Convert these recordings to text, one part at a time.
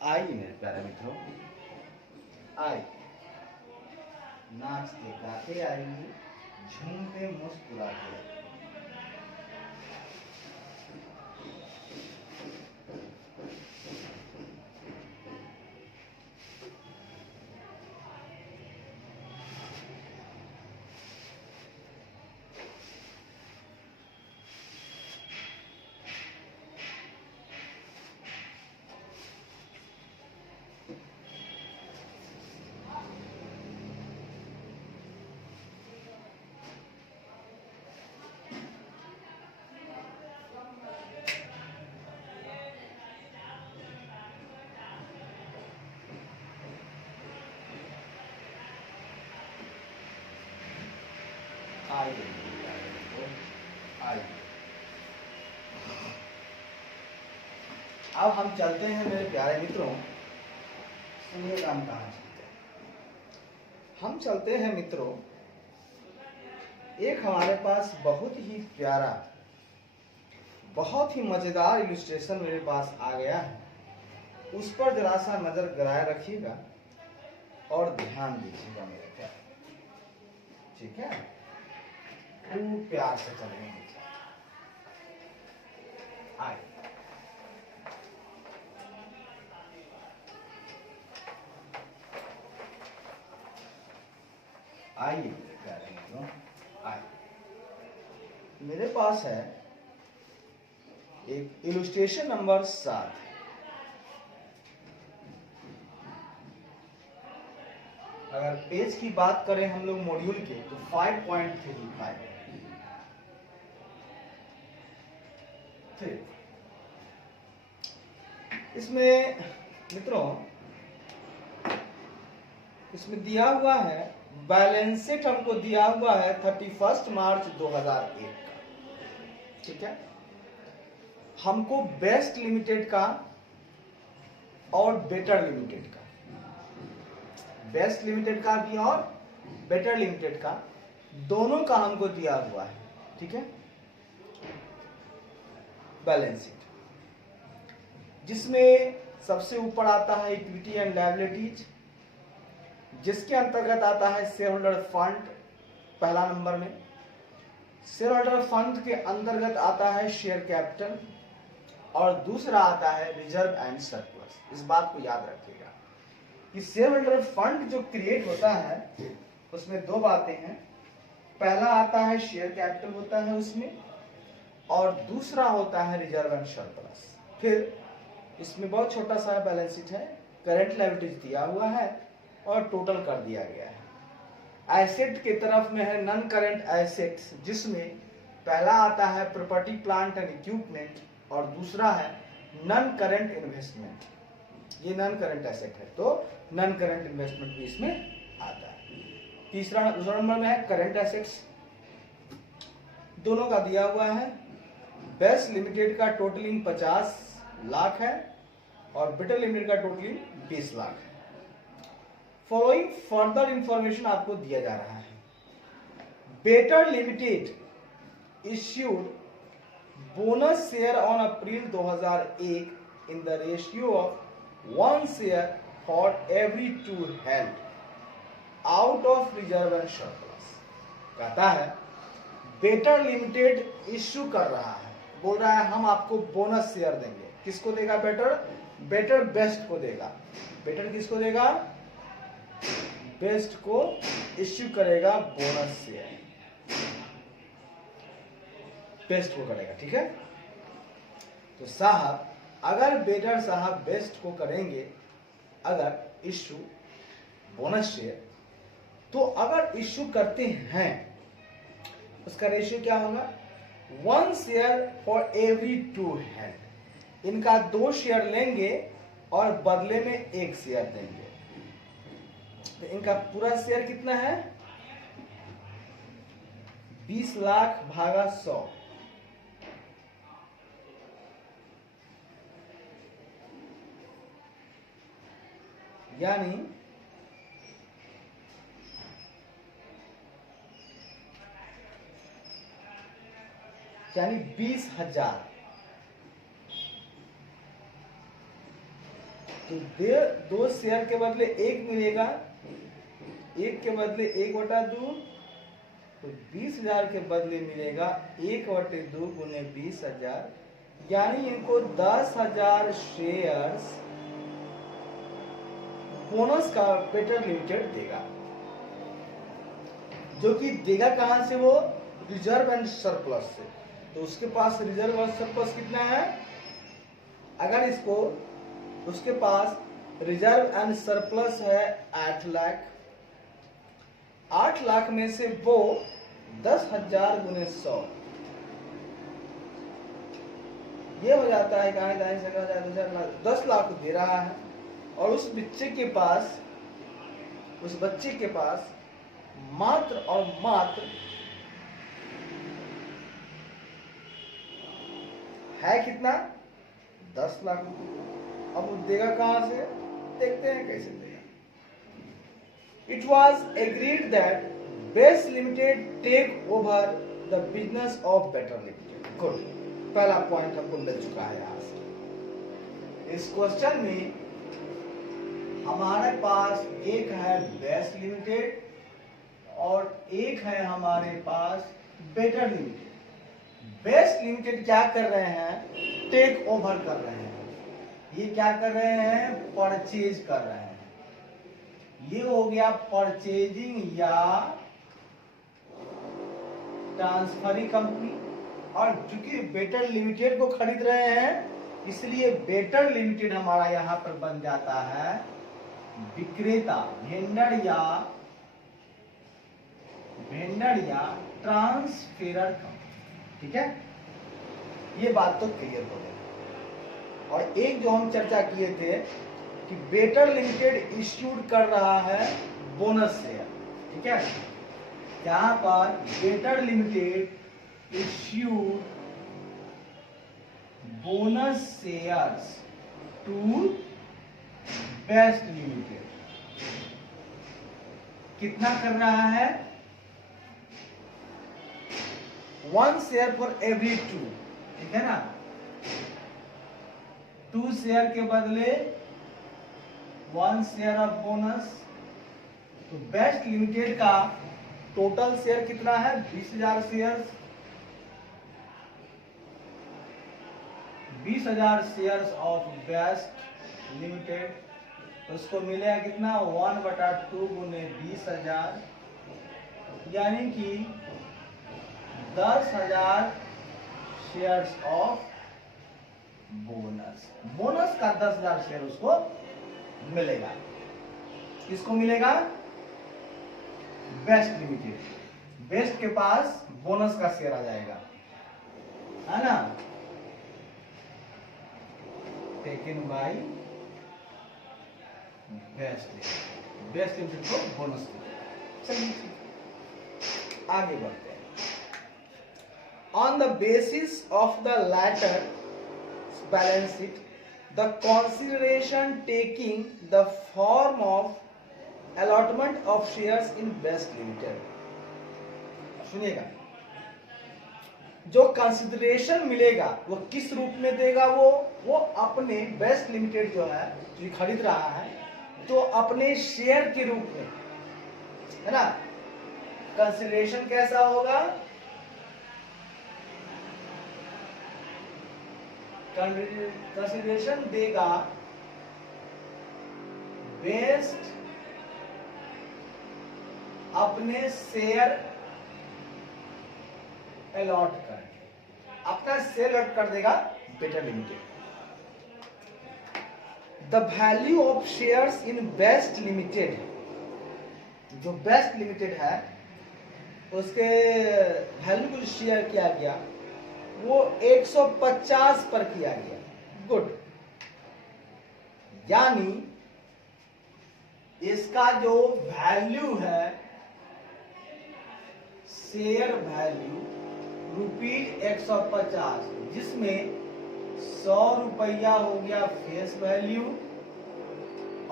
आइए मेरे प्यारे मित्रों, आइए नाचते गाते आइए, झूमते मुस्कुराते आइए। आइए मेरे प्यारे मित्रों, आइए। अब हम चलते हैं मेरे प्यारे मित्रों, सुनिएगा हम कहाँ चलते हैं। हम चलते हैं मित्रों, एक हमारे पास बहुत ही प्यारा, बहुत ही मजेदार इलस्ट्रेशन मेरे पास आ गया है। उस पर जरा सा नजर गड़ाए रखिएगा और ध्यान दीजिएगा मेरे प्यारे, ठीक है? खूब प्यार से चलेंगे। आइए। आइए मेरे प्यारे मित्रों, आइए। मेरे पास है एक इलस्ट्रेशन नंबर 7। अगर पेज की बात करें हम लोग मॉड्यूल के, तो 5.35 इसमें मित्रों, इसमें दिया हुआ है बैलेंस शीट, हमको दिया हुआ है 31 मार्च 2001 का, ठीक है? हमको बेस्ट लिमिटेड का और बेटर लिमिटेड का, बेस्ट लिमिटेड का भी और बेटर लिमिटेड का, दोनों का हमको दिया हुआ है, ठीक है? बैलेंस शीट जिसमें सबसे ऊपर आता है इक्विटी एंड लायबिलिटीज, जिसके अंतर्गत आता है शेयर होल्डर फंड पहला नंबर में। शेयर होल्डर फंड के अंतर्गत आता है शेयर कैपिटल और दूसरा आता है रिजर्व एंड सरप्लस। इस बात को याद रखिएगा कि शेयर होल्डर फंड जो क्रिएट होता है उसमें दो बातें हैं। पहला आता है शेयर कैपिटल होता है उसमें, और दूसरा होता है रिजर्व एंड सरप्लस। फिर इसमें बहुत छोटा सा बैलेंस शीट है, करंट लायबिलिटीज दिया हुआ है और टोटल कर दिया गया है। एसेट की तरफ में है नॉन करंट एसेट्स, जिसमें पहला आता है प्रॉपर्टी प्लांट एंड इक्विपमेंट और दूसरा है नॉन करंट इन्वेस्टमेंट। ये नॉन करंट एसेट है तो नॉन करंट इन्वेस्टमेंट भी इसमें आता है। दूसरा नंबर में है करंट एसेट्स, दोनों का दिया हुआ है। बेस्ट लिमिटेड का टोटलिंग 50 लाख है और बेटर लिमिटेड का टोटलिंग 20 लाख है। फॉलोइंग फर्दर इंफॉर्मेशन आपको दिया जा रहा है। Better Limited issued bonus share on April 2001 in the ratio of 1 share for every 2 held out of reserve and surplus. कहता है बेटर लिमिटेड इश्यू कर रहा है, बोल रहा है हम आपको बोनस शेयर देंगे। किसको देगा? बेटर, बेटर बेस्ट को देगा। बेटर किसको देगा? बेस्ट को इश्यू करेगा बोनस शेयर, बेस्ट को करेगा, ठीक है? तो साहब अगर बेटर साहब बेस्ट को करेंगे अगर इश्यू बोनस शेयर, तो अगर इश्यू करते हैं उसका रेशियो क्या होगा? 1 शेयर फॉर एवरी 2 हेल्ड। इनका 2 शेयर लेंगे और बदले में 1 शेयर देंगे। तो इनका पूरा शेयर कितना है? 20 लाख भागा 100, यानी 20,000। तो दो शेयर के बदले एक मिलेगा, एक के बदले 1/2, तो 20,000 के बदले मिलेगा 1/2 गुने 20,000, यानी इनको 10,000 शेयर्स बोनस का बेटर लिमिटेड देगा, जो कि देगा कहां से? वो रिजर्व एंड सरप्लस से। तो उसके पास रिजर्व और सरप्लस कितना है? अगर इसको उसके पास रिजर्व एंड सरप्लस है 8 लाख, 8 लाख में से वो 10,000 गुने 100, ये हो जाता है कहां जाने से 10 लाख दे रहा है। और उस बच्चे के पास मात्र और मात्र है कितना? 10 लाख। अब वो देगा कहां से? देखते हैं कैसे देगा। It was agreed that Best Limited take over the business of Better Limited. Good, पहला पॉइंट हमको मिल चुका है यहां से। इस क्वेश्चन में हमारे पास एक है बेस्ट लिमिटेड और एक है हमारे पास बेटर लिमिटेड। बेस्ट लिमिटेड क्या कर रहे हैं? टेक ओवर कर रहे हैं। ये क्या कर रहे हैं? परचेज कर रहे हैं। ये हो गया परचेजिंग या ट्रांसफरिंग कंपनी। और चूंकि बेटर लिमिटेड को खरीद रहे हैं, इसलिए बेटर लिमिटेड हमारा यहां पर बन जाता है विक्रेता, वेंडर या ट्रांसफेरर कंपनी। ठीक है, ये बात तो क्लियर हो गई। और एक जो हम चर्चा किए थे कि बेटर लिमिटेड इश्यूड कर रहा है बोनस शेयर। ठीक है, यहाँ पर Better Limited issued bonus shares to Best Limited. कितना कर रहा है? 1 शेयर फॉर एवरी 2। ठीक है ना, 2 शेयर के बदले 1 शेयर ऑफ बोनस। तो बेस्ट लिमिटेड का टोटल शेयर कितना है? 20,000 share. 20,000 shares of Best limited, तो उसको मिलेगा कितना? 1/2 गुने 20,000, यानी कि 10,000 शेयर्स ऑफ बोनस। बोनस का 10,000 शेयर उसको मिलेगा। किसको मिलेगा? Best limited. बेस्ट के पास बोनस का शेयर आ जाएगा, है ना, टेकन बाय बेस्ट लिमिटेड को बोनस। चलिए आगे बढ़ते हैं। On the basis of the latter balance sheet, the consideration taking the form of allotment of shares in Best Limited। सुनिएगा, जो कंसिडरेशन मिलेगा वो किस रूप में देगा? वो अपने बेस्ट लिमिटेड जो है, जो खरीद रहा है, तो अपने शेयर के रूप में, है ना। कंसिडरेशन कैसा होगा? कंसिडरेशन देगा बेस्ट अपने शेयर अलॉट करके, अपना शेयर अलॉट कर देगा better limited. The value of shares in Best Limited, जो बेस्ट लिमिटेड है उसके वैल्यू को शेयर किया गया वो 150 पर किया गया। गुड, यानी इसका जो वैल्यू है, शेयर वैल्यू ₹150, जिसमें 100 रुपया हो गया फेस वैल्यू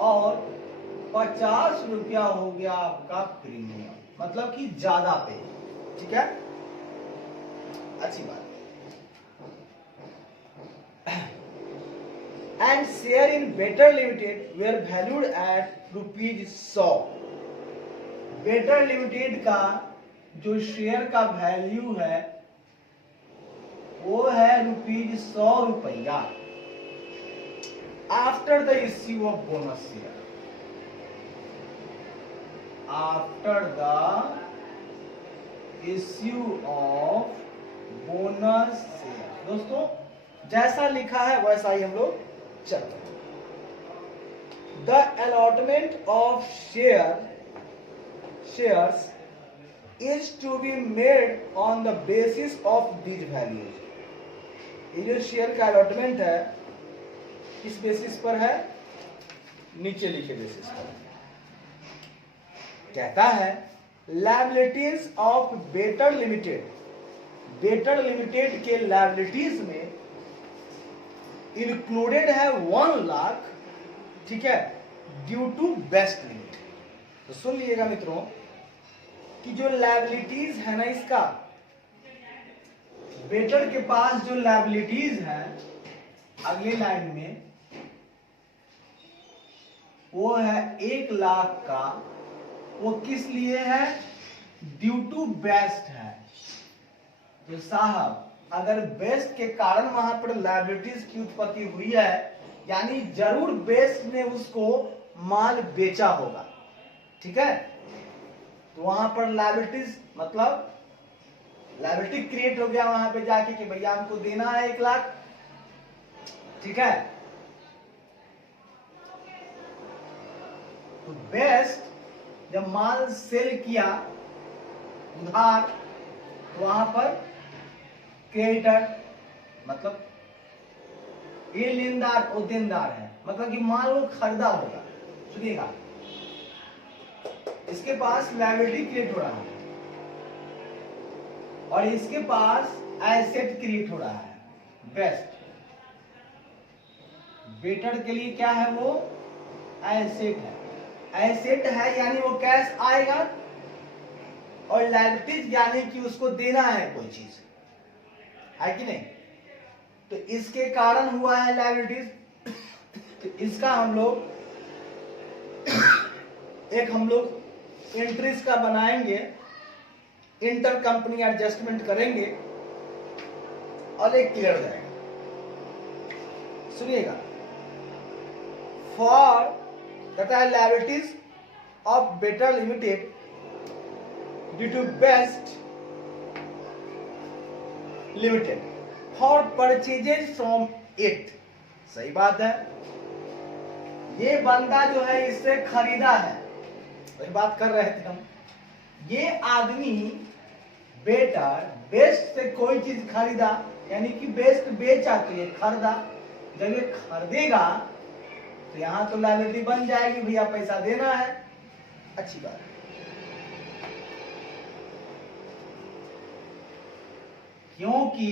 और 50 रुपया हो गया आपका प्रीमियम, मतलब कि ज्यादा पे। ठीक है, अच्छी बात। And share in Better Limited were valued at ₹100। Better Limited का जो शेयर का वैल्यू है वो है ₹100 after the issue of bonus share. After the issue of bonus share. दोस्तों जैसा लिखा है वैसा ही हम लोग चलते हैं। The allotment of shares is to be made on the basis of these values। ये जो शेयर का अलॉटमेंट है किस बेसिस पर है? नीचे लिखे बेसिस पर। कहता है liabilities of Better Limited. Better limited के लायबिलिटीज में इंक्लूडेड है 1 लाख, ठीक है, ड्यू टू बेस्ट लिमिट। तो सुन लीजिएगा मित्रों कि जो लायबिलिटीज है ना, इसका बेटर के पास जो लायबिलिटीज है अगली लाइन में वो है 1 लाख का। वो किस लिए है? ड्यू टू बेस्ट है। तो साहब अगर बेस्ट के कारण वहां पर लायबिलिटीज की उत्पत्ति हुई है यानी जरूर बेस्ट ने उसको माल बेचा होगा, ठीक है। तो वहां पर लायबिलिटीज मतलब लायबिलिटी क्रिएट हो गया वहां पे जाके कि भैया हमको देना है 1 लाख, ठीक है। तो बेस्ट जब माल सेल किया उधार तो वहां पर क्रेडिटर मतलब ये लेनदार और देनदार है, मतलब कि माल वो खरीदा होगा। सुनिएगा इसके पास लायबिलिटी क्रिएट हो रहा है और इसके पास एसेट क्रिएट हो रहा है। बेस्ट बेटर के लिए क्या है? वो एसेट है। एसेट है यानी वो कैश आएगा और लायबिलिटीज यानी कि उसको देना है कोई चीज, है कि नहीं। तो इसके कारण हुआ है लायबिलिटीज। तो इसका हम लोग एंट्रीज का बनाएंगे, इंटर कंपनी एडजस्टमेंट करेंगे और एक क्लियर हो जाएगा। सुनिएगा फॉर कहता है liabilities of Better Limited due to Best Limited for purchases from it. सही बात है, ये बंदा जो है इससे खरीदा है, वही बात कर रहे थे हम। ये आदमी बेटर बेस्ट से कोई चीज खरीदा यानी कि बेस्ट बेचा तो ये खरीदा। जब ये खरीदेगा तो यहां तो लायबिलिटी बन जाएगी, भैया पैसा देना है, अच्छी बात है। क्योंकि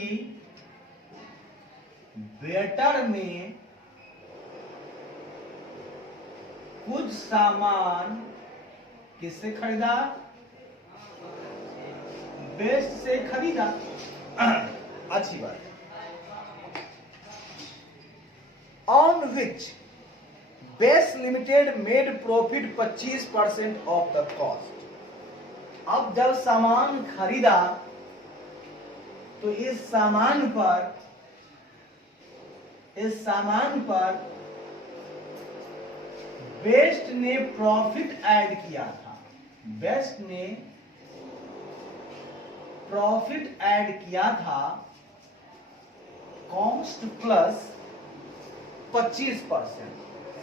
बेटर ने कुछ सामान किससे खरीदा? बेस्ट से खरीदा, अच्छी बात है। On which best limited made profit 25% of the cost. अब जब सामान खरीदा तो इस सामान पर बेस्ट ने प्रॉफिट ऐड किया था। बेस्ट ने प्रॉफिट ऐड किया था कॉस्ट प्लस 25%।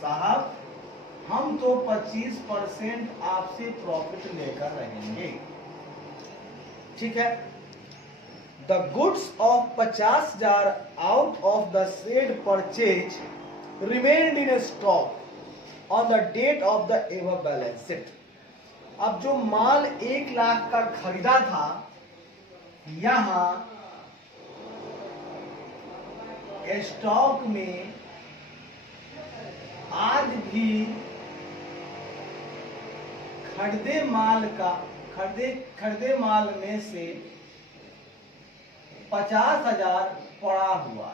साहब हम तो 25% आपसे प्रॉफिट लेकर रहेंगे, ठीक है। The goods of 50,000 out of the said purchase remained in stock on the date of the ever balance sheet. अब जो माल 1 लाख का खरीदा था यहां स्टॉक में आज भी खरीदे माल में से 50,000 पड़ा हुआ है।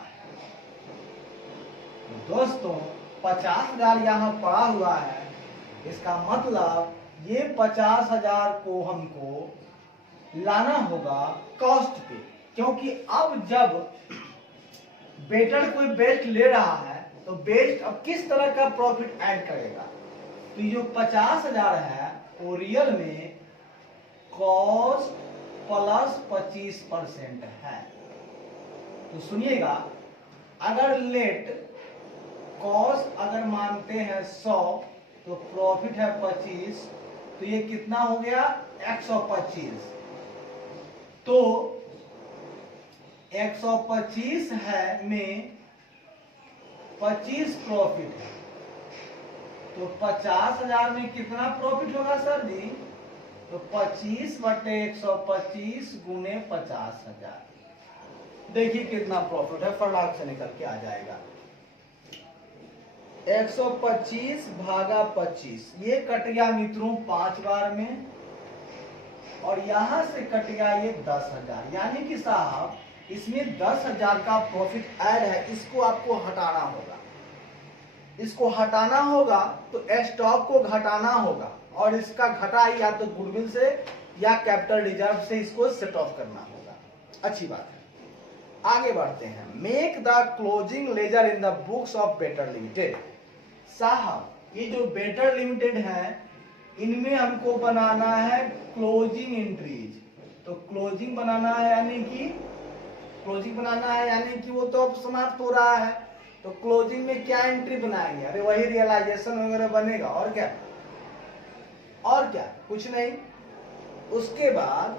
तो दोस्तों 50,000 यहाँ पड़ा हुआ है, इसका मतलब ये 50,000 को हमको लाना होगा कॉस्ट पे, क्योंकि अब जब बेटर कोई बेस्ट ले रहा है तो बेस्ट अब किस तरह का प्रॉफिट ऐड करेगा। तो ये जो 50,000 है वो रियल में कॉस्ट प्लस 25% है। तो सुनिएगा, अगर लेट कॉस्ट अगर मानते हैं 100 तो प्रॉफिट है 25, तो ये कितना हो गया 125। तो 125 है में 25 प्रॉफिट है, तो 50,000 में कितना प्रॉफिट होगा सर जी? तो 25/125 गुने 50,000। देखिए कितना प्रॉफिट है, फटाक से निकल के आ जाएगा। 125 भागा 25, ये कट गया मित्रों 5 बार में, और यहां से कट गया ये 10,000, यानी कि साहब इसमें 10,000 का प्रॉफिट ऐड है। इसको आपको हटाना होगा, इसको हटाना होगा तो स्टॉक को घटाना होगा, और इसका घटा या तो गुडविल से या कैपिटल रिजर्व से इसको सेट ऑफ करना होगा। अच्छी बात है, आगे बढ़ते हैं। Make the closing ledger in the books of Better Limited. साहब ये जो बेटर लिमिटेड है इनमें हमको बनाना है क्लोजिंग एंट्रीज। तो क्लोजिंग बनाना है यानी कि वो तो अब समाप्त हो रहा है, तो क्लोजिंग में क्या एंट्री बनाएंगे? अरे वही रियलाइजेशन वगैरह बनेगा, और क्या कुछ नहीं। उसके बाद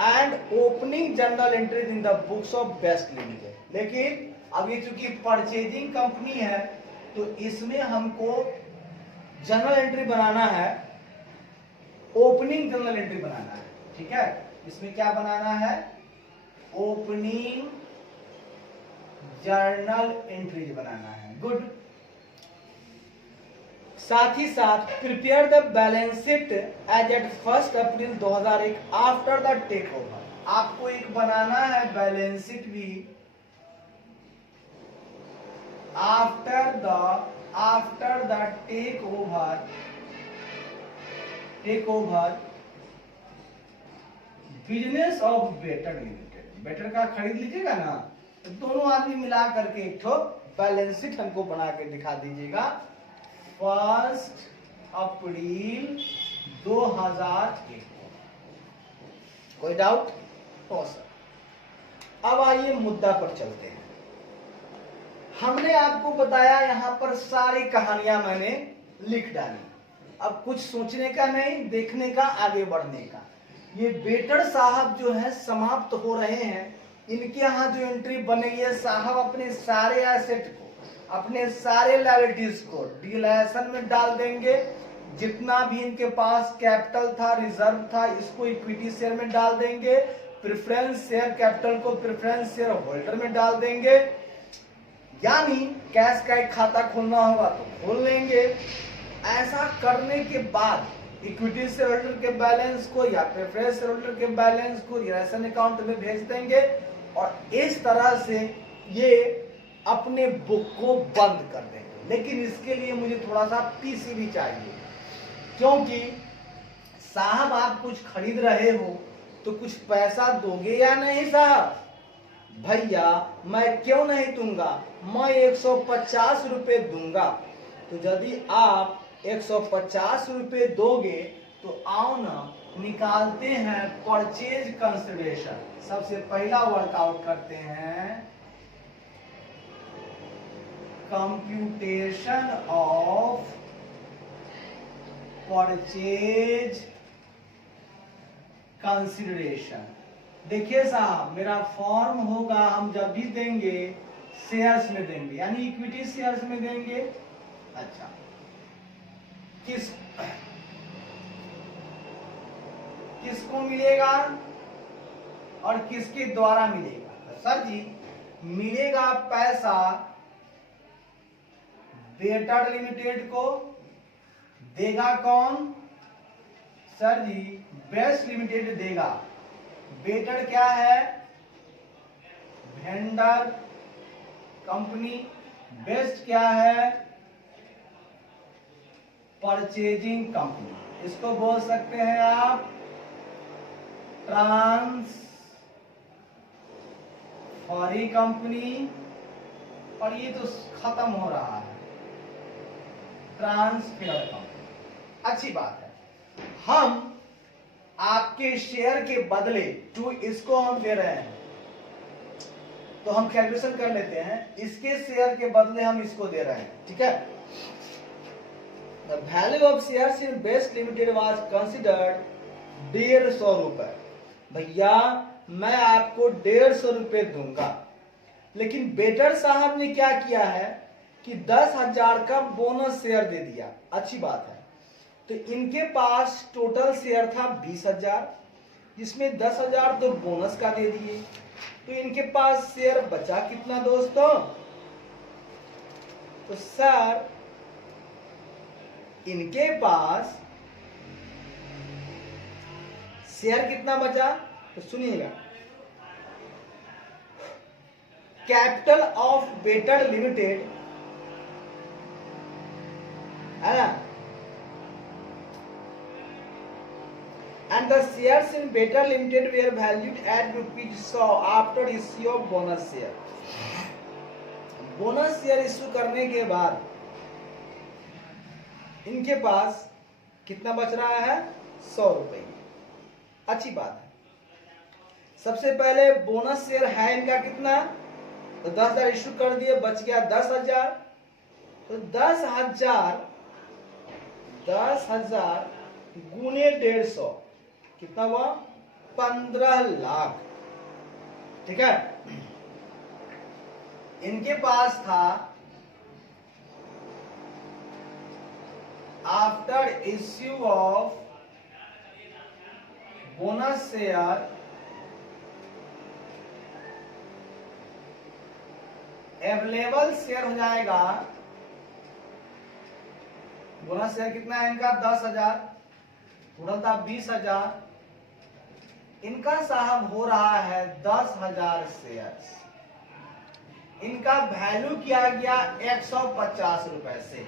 and opening general entries in the books of Best limited. लेकिन अब ये चूंकि परचेजिंग कंपनी है तो इसमें हमको जनरल एंट्री बनाना है, ओपनिंग जनरल एंट्री बनाना है। ठीक है, इसमें क्या बनाना है? ओपनिंग जर्नल एंट्रीज बनाना है। गुड। साथ ही साथ prepare the balance sheet as at 1 April 2001 after the take over. आपको एक बनाना है बैलेंस शीट भी after the take over business of Better Limited. Better का खरीद लीजिएगा ना, तो दोनों आदमी मिला करके एक ठो बैलेंस शीट हमको बना के दिखा दीजिएगा 1 अप्रैल 2001। कोई डाउट? No sir. अब आइए मुद्दा पर चलते हैं। हमने आपको बताया, यहां पर सारी कहानियां मैंने लिख डाली। अब कुछ सोचने का नहीं, देखने का, आगे बढ़ने का। ये बेटर साहब जो है समाप्त हो रहे हैं, इनके यहाँ जो एंट्री बनेगी है साहब अपने सारे एसेट को, अपने सारे लायबिलिटीज को डिलेशन में डाल देंगे। जितना भी इनके पास कैपिटल था, रिजर्व था, इसको इक्विटी शेयर में डाल देंगे। प्रेफरेंस शेयर कैपिटल को प्रेफरेंस शेयर होल्डर में डाल देंगे, यानी कैश का एक खाता खोलना होगा तो खोल लेंगे। ऐसा करने के बाद इक्विटी शेयर होल्डर के बैलेंस को या प्रेफरेंस शेयर होल्डर के बैलेंस को रिलेशन अकाउंट में भेज देंगे, और इस तरह से ये अपने बुक को बंद कर देंगे। लेकिन इसके लिए मुझे थोड़ा सा पीसी भी चाहिए, क्योंकि साहब आप कुछ खरीद रहे हो तो कुछ पैसा दोगे या नहीं साहब? भैया मैं क्यों नहीं दूंगा, मैं 150 रुपए दूंगा। तो यदि आप 150 रुपए दोगे तो आओ ना निकालते हैं परचेज कंसिडरेशन। सबसे पहला वर्कआउट करते हैं कंप्यूटेशन ऑफ परचेज कंसिडरेशन। देखिए साहब, मेरा फॉर्म होगा, हम जब भी देंगे शेयर्स में देंगे, यानी इक्विटी शेयर्स में देंगे। अच्छा, किसको मिलेगा और किसके द्वारा मिलेगा? सर जी मिलेगा पैसा बेटर लिमिटेड को। देगा कौन? सर जी बेस्ट लिमिटेड देगा। बेटर क्या है? Vendor company. बेस्ट क्या है? Purchasing company. इसको बोल सकते हैं आप ट्रांसफरी कंपनी, और ये तो खत्म हो रहा है, ट्रांसफर कंपनी। अच्छी बात है। हम आपके शेयर के बदले टू इसको हम दे रहे हैं, तो हम कैलकुलेशन कर लेते हैं। इसके शेयर के बदले हम इसको दे रहे हैं, ठीक है। The value of shares in Best limited was considered 150 रुपए। भैया मैं आपको 150 रुपए दूंगा, लेकिन बेटर साहब ने क्या किया है कि 10,000 का बोनस शेयर दे दिया। अच्छी बात है। तो इनके पास टोटल शेयर था 20,000, जिसमें 10,000 तो बोनस का दे दिए, तो इनके पास शेयर बचा कितना दोस्तों? तो सर इनके पास शेयर कितना बचा? तो सुनिएगा, कैपिटल ऑफ बेटर लिमिटेड है ना, and the shares in Better Limited were valued at ₹100 after issue of bonus share. Bonus share issue करने के बाद इनके पास कितना बच रहा है? 100 रुपये। अच्छी बात है। सबसे पहले बोनस शेयर है इनका कितना? तो 10,000 इश्यू कर दिए, बच गया 10,000। तो 10,000 गुने 150 कितना हुआ? 15 लाख। ठीक है। इनके पास था after issue of bonus share available share हो जाएगा। बोनस शेयर कितना है इनका? 10,000, टोटल था 20,000। इनका साहब हो रहा है 10,000 शेयर। इनका वैल्यू किया गया 150 रुपए से,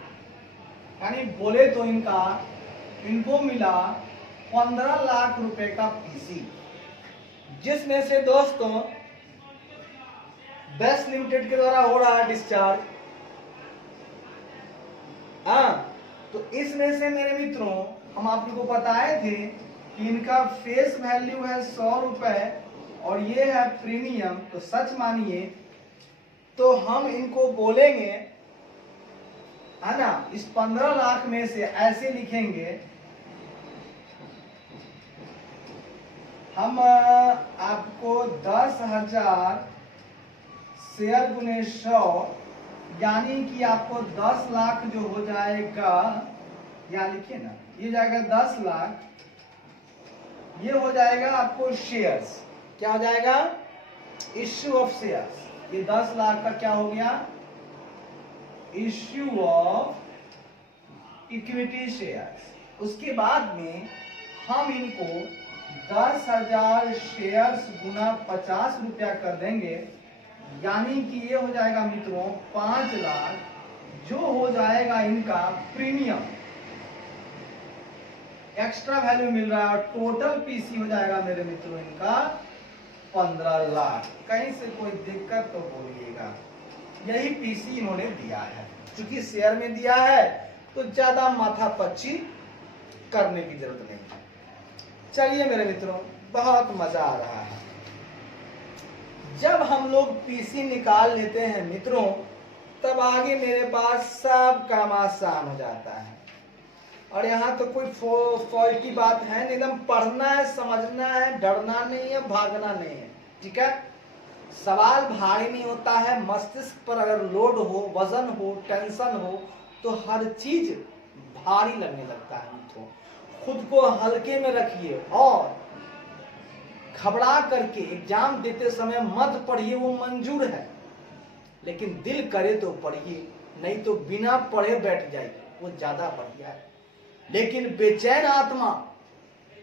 यानी बोले तो इनको मिला 15 लाख रुपए का पीसी, जिसमें से दोस्तों बेस्ट लिमिटेड के द्वारा हो रहा है डिस्चार्ज। तो इसमें से मेरे मित्रों हम आप लोगों को बताए थे कि इनका फेस वैल्यू है 100 रुपए और ये है प्रीमियम। तो सच मानिए तो हम इनको बोलेंगे, है ना, इस 15 लाख में से ऐसे लिखेंगे, हम आपको 10,000 शेयर गुने 100, यानी कि आपको 10 लाख जो हो जाएगा, यहाँ लिखिए ना, ये जाएगा 10 लाख, ये हो जाएगा आपको शेयर्स। क्या हो जाएगा? Issue of shares. ये 10 लाख का क्या हो गया? Issue of equity shares. उसके बाद में हम इनको 10,000 शेयर्स गुना 50 रुपया कर देंगे, यानी कि ये हो जाएगा मित्रों 5 लाख, जो हो जाएगा इनका प्रीमियम। एक्स्ट्रा वैल्यू मिल रहा है, टोटल पीसी हो जाएगा मेरे मित्रों इनका 15 लाख। कहीं से कोई दिक्कत तो बोलिएगा। यही पीसी इन्होंने दिया है। क्योंकि शेयर में दिया है तो ज्यादा माथा पच्ची करने की जरूरत नहीं है। चलिए मेरे मित्रों, बहुत मजा आ रहा है। जब हम लोग पीसी निकाल लेते हैं मित्रों, तब आगे मेरे पास सब काम आसान हो जाता है। और यहाँ तो कोई फॉल्टी बात है नहीं, एकदम पढ़ना है, समझना है, डरना नहीं है, भागना नहीं है। ठीक है। सवाल भारी नहीं होता है। मस्तिष्क पर अगर लोड हो, वजन हो, टेंशन हो, तो हर चीज भारी लगने लगता है मित्रों। खुद को हल्के में रखिए और घबरा करके एग्जाम देते समय मत पढ़िए, वो मंजूर है, लेकिन दिल करे तो पढ़िए, नहीं तो बिना पढ़े बैठ जाइए, वो ज्यादा बढ़िया है। लेकिन बेचैन आत्मा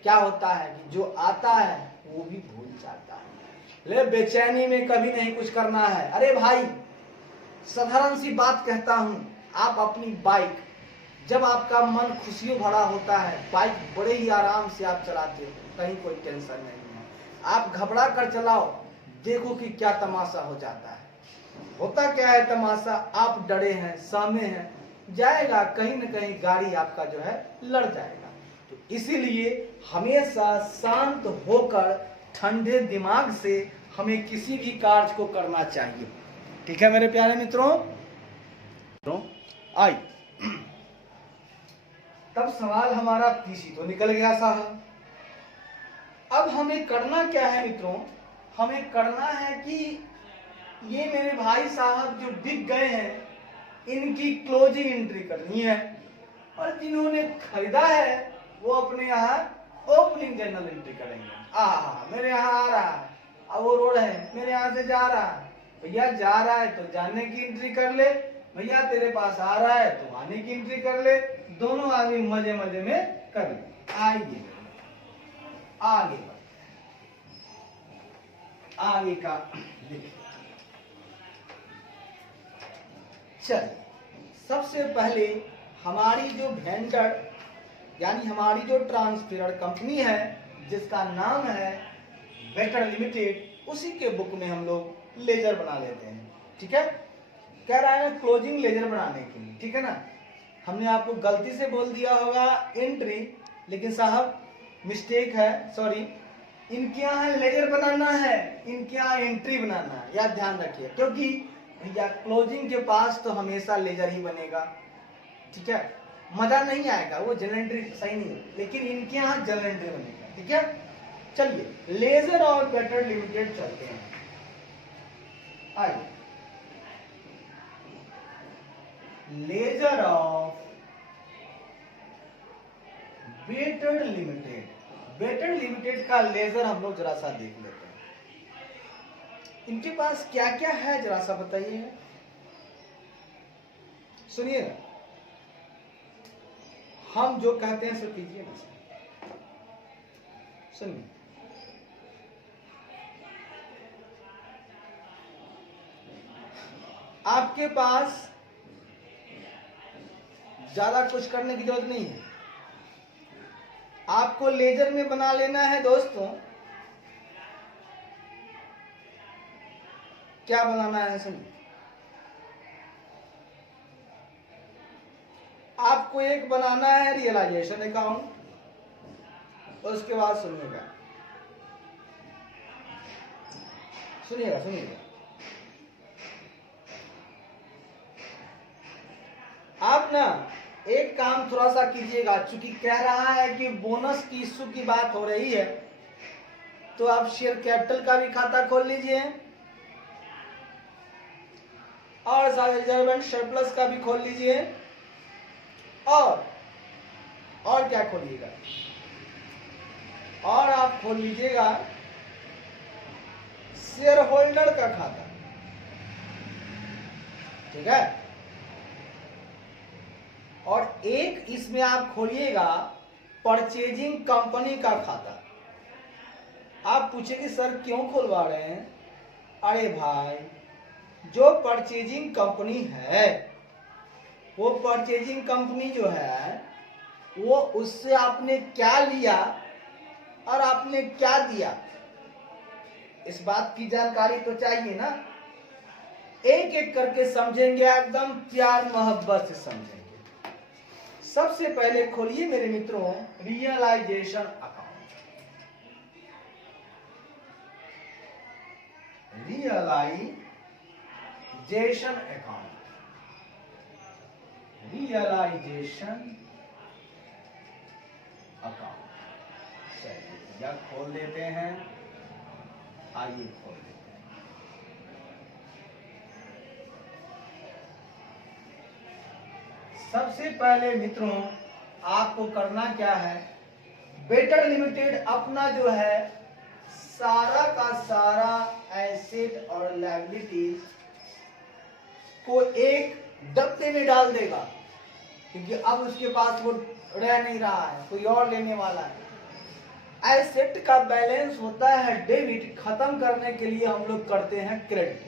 क्या होता है कि जो आता है वो भी भूल जाता है। ले बेचैनी में कभी नहीं कुछ करना है। अरे भाई, साधारण सी बात कहता हूं, आप अपनी बाइक, जब आपका मन खुशियों भरा होता है, बाइक बड़े ही आराम से आप चलाते हो, कहीं कोई टेंशन नहीं है। आप घबरा कर चलाओ, देखो कि क्या तमाशा हो जाता है। होता क्या है तमाशा, आप डरे हैं, सहमे हैं, जाएगा कहीं न कहीं गाड़ी आपका जो है लड़ जाएगा। तो इसीलिए हमेशा शांत होकर ठंडे दिमाग से हमें किसी भी कार्य को करना चाहिए। ठीक है मेरे प्यारे मित्रों, आई तब सवाल हमारा पीसी तो निकल गया साहब। अब हमें करना क्या है मित्रों, हमें करना है कि ये मेरे भाई साहब जो बिक गए हैं, इनकी क्लोजिंग एंट्री करनी है, और जिन्होंने खरीदा है वो अपने यहाँ ओपनिंग जर्नल एंट्री करेंगे। मेरे यहाँ आ रहा है, अब वो रोड है, मेरे यहाँ से जा रहा है, भैया जा रहा है तो जाने की एंट्री कर ले, भैया तेरे पास आ रहा है तो आने की एंट्री कर ले, दोनों आदमी मजे मजे में कर ले। आइए आगे आगे का देखिए। चलिए, सबसे पहले हमारी जो वेंडर यानी हमारी जो ट्रांसफर कंपनी है जिसका नाम है बेटर लिमिटेड, उसी के बुक में हम लोग लेजर बना लेते हैं। ठीक है, कह रहा है क्लोजिंग लेजर बनाने के लिए, ठीक है ना। हमने आपको गलती से बोल दिया होगा एंट्री, लेकिन साहब मिस्टेक है, सॉरी। इनके यहाँ लेजर बनाना है, इनके यहाँ एंट्री बनाना है, याद ध्यान रखिए, क्योंकि भैया क्लोजिंग के पास तो हमेशा लेजर ही बनेगा। ठीक है, मजा नहीं आएगा, वो जनरल एंट्री सही नहीं है, लेकिन इनके यहाँ जनरल एंट्री बनेगा। ठीक है, चलिए लेजर और बेटर लिमिटेड चलते हैं। आइए, laser of Better Limited, better Limited का लेजर हम लोग जरा सा देख लेते हैं। इनके पास क्या क्या है जरा सा बताइए, सुनिए ना, हम जो कहते हैं सो कीजिए ना, सुनिए। आपके पास ज्यादा कुछ करने की जरूरत नहीं है, आपको लेजर में बना लेना है दोस्तों। क्या बनाना है सुनिए, आपको एक बनाना है रियलाइजेशन अकाउंट, उसके बाद सुनिएगा सुनिएगा सुनिएगा, आप ना एक काम थोड़ा सा कीजिएगा, चूंकि कह रहा है कि बोनस की इश्यू की बात हो रही है, तो आप शेयर कैपिटल का भी खाता खोल लीजिए और रिजर्वेंट सरप्लस का भी खोल लीजिए, और क्या खोलिएगा, और आप खोल लीजिएगा शेयर होल्डर का खाता। ठीक है, और एक इसमें आप खोलिएगा परचेजिंग कंपनी का खाता। आप पूछेंगे सर क्यों खुलवा रहे हैं, अरे भाई जो परचेजिंग कंपनी है, वो परचेजिंग कंपनी जो है वो उससे आपने क्या लिया और आपने क्या दिया, इस बात की जानकारी तो चाहिए ना। एक एक करके समझेंगे, एकदम प्यार मोहब्बत से समझेंगे। सबसे पहले खोलिए मेरे मित्रों realisation account, realisation account, realisation account. चलिए यह खोल देते हैं, आइए खोल देते हैं। सबसे पहले मित्रों आपको करना क्या है, बेटर लिमिटेड अपना जो है सारा का सारा एसेट और लायबिलिटीज को एक डब्बे में डाल देगा, क्योंकि अब उसके पास वो रह नहीं रहा है, कोई और लेने वाला है। एसेट का बैलेंस होता है डेबिट, खत्म करने के लिए हम लोग करते हैं क्रेडिट।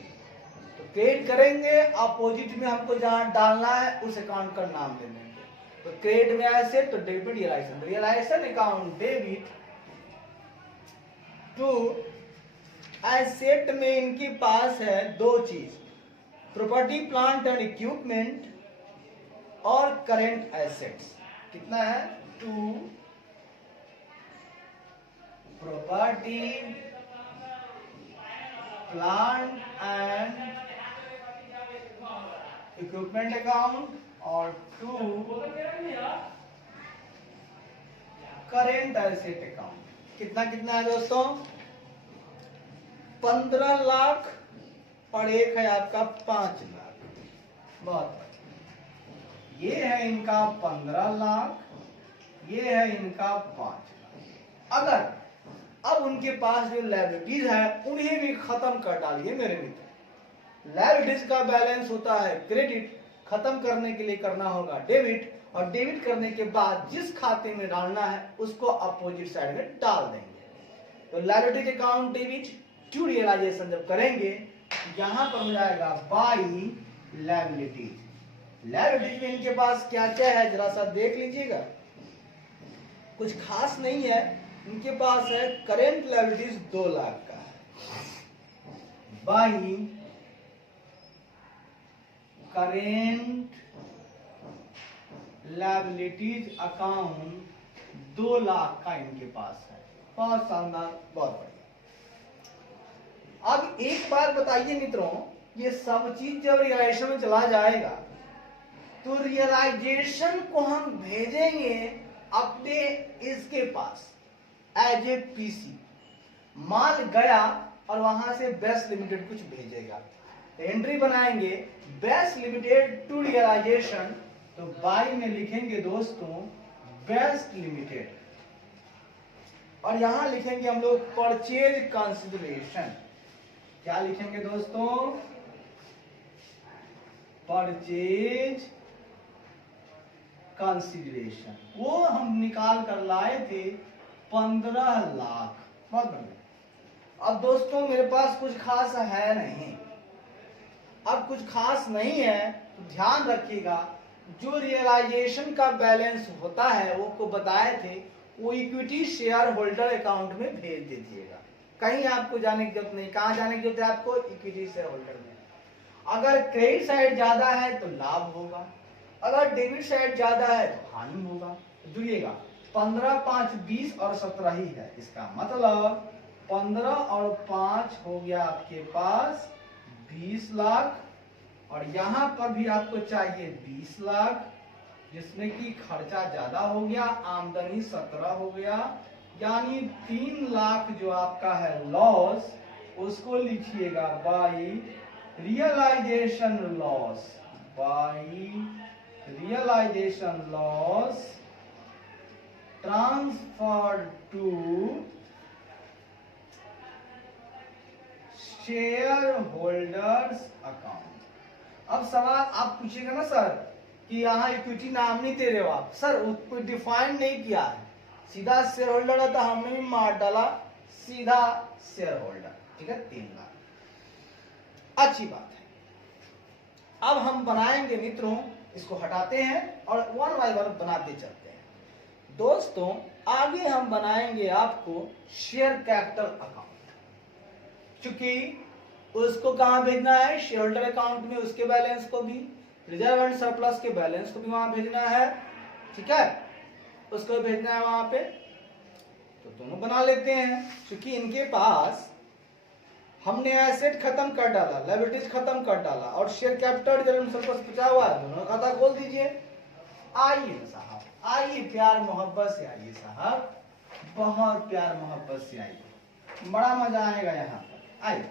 तो क्रिएट करेंगे, अपोजिट में हमको जहां डालना है उस अकाउंट का नाम दे देंगे। तो क्रिएट में एसेट तो debit realisation account debit to asset में इनके पास है दो चीज, प्रॉपर्टी प्लांट एंड इक्विपमेंट और करेंट एसेट्स। कितना है? To property plant and equipment account और टू करेंट एसेट अकाउंट। कितना कितना है दोस्तों? 15 लाख और एक है आपका 5 लाख। बहुत बढ़िया। ये है इनका 15 लाख, ये है इनका 5 लाख। अगर अब उनके पास जो लायबिलिटीज है उन्हें भी खत्म कर डालिए मेरे मित्र। लायबिलिटीज का बैलेंस होता है क्रेडिट, खत्म करने के लिए करना होगा डेबिट, और डेबिट करने के बाद जिस खाते में डालना है उसको अपोजिट साइड में डाल देंगे। तो liabilities account debit to realisation जब करेंगे यहां पर हो जाएगा बाई लायबिलिटीज। लायबिलिटीज में इनके पास क्या क्या है जरा सा देख लीजिएगा, कुछ खास नहीं है। इनके पास है करेंट लायबिलिटीज 2 लाख का है, by current liabilities account 2 lakh का इनके पास है। बहुत शानदार, बहुत बढ़िया। अब एक बात बताइए मित्रों, ये सब चीज जब रियलाइजेशन में चला जाएगा तो रियलाइजेशन को हम भेजेंगे अपने इसके पास एज ए पीसी। माल गया और वहां से बेस्ट लिमिटेड कुछ भेजेगा, एंट्री बनाएंगे बेस्ट लिमिटेड टू रियलाइजेशन। तो बाई में लिखेंगे दोस्तों बेस्ट लिमिटेड, और यहां लिखेंगे हम लोग परचेज कंसिडरेशन। क्या लिखेंगे दोस्तों? Purchase consideration. वो हम निकाल कर लाए थे 15 लाख। बहुत बढ़िया। अब दोस्तों मेरे पास कुछ खास है नहीं, अब कुछ खास नहीं है तो ध्यान रखिएगा, जो रियलाइजेशन का बैलेंस होता है वो को बताए थे वो इक्विटी शेयर होल्डर अकाउंट में भेज दीजिएगा। कहीं आपको जाने की जरूरत नहीं। कहां जाने की जरूरत है आपको? इक्विटी शेयर होल्डर में। अगर क्रेडिट साइड ज्यादा है तो लाभ होगा, अगर डेबिट साइड ज्यादा है तो हानि होगा। जुड़िएगा, 15, 5, 20 और 17 ही है। इसका मतलब 15 और 5 हो गया आपके पास 20 लाख, और यहां पर भी आपको चाहिए 20 लाख, जिसमें कि खर्चा ज्यादा हो गया, आमदनी 17 हो गया, यानी 3 लाख जो आपका है लॉस, उसको लिखिएगा by realisation loss. By realisation loss transfer to share holders account. अब सवाल आप पूछेगा ना सर कि यहाँ इक्विटी नाम नहीं दे रहे हो आप, सर कोई डिफाइन नहीं किया है, सीधा शेयर होल्डर है तो हमने भी मार डाला सीधा शेयर होल्डर। ठीक है, 3 लाख। अच्छी बात है। अब हम बनाएंगे मित्रों, इसको हटाते हैं और 1 बाय 1 बनाते चलते हैं। दोस्तों आगे हम बनाएंगे आपको शेयर कैपिटल अकाउंट, क्योंकि उसको कहां भेजना है? शेयर होल्डर अकाउंट में, उसके बैलेंस को भी, रिजर्व एंड सरप्लस के बैलेंस को भी वहां भेजना है। ठीक है, उसको भेजना है वहां पे। तो दोनों बना लेते हैं, क्योंकि इनके पास हमने एसेट खत्म कर डाला, लायबिलिटीज खत्म कर डाला, और share capital reserve and surplus बचा हुआ है, दोनों खाता खोल दीजिए। आइए साहब, आइए प्यार मोहब्बत से आइए साहब, बहुत प्यार मोहब्बत से आइए, बड़ा मजा आएगा यहाँ पर। आइए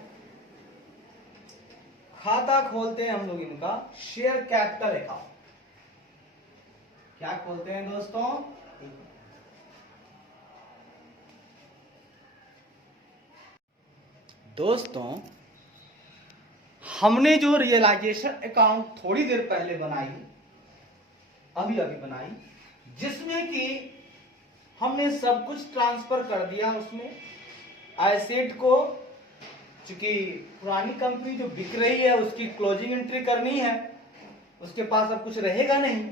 खाता खोलते हैं हम लोग इनका शेयर कैपिटल अकाउंट। क्या खोलते हैं दोस्तों? दोस्तों हमने जो रियलाइजेशन अकाउंट थोड़ी देर पहले बनाई, अभी बनाई, जिसमें कि हमने सब कुछ ट्रांसफर कर दिया, उसमें एसेट को चूंकि पुरानी कंपनी जो बिक रही है उसकी क्लोजिंग एंट्री करनी है, उसके पास अब कुछ रहेगा नहीं,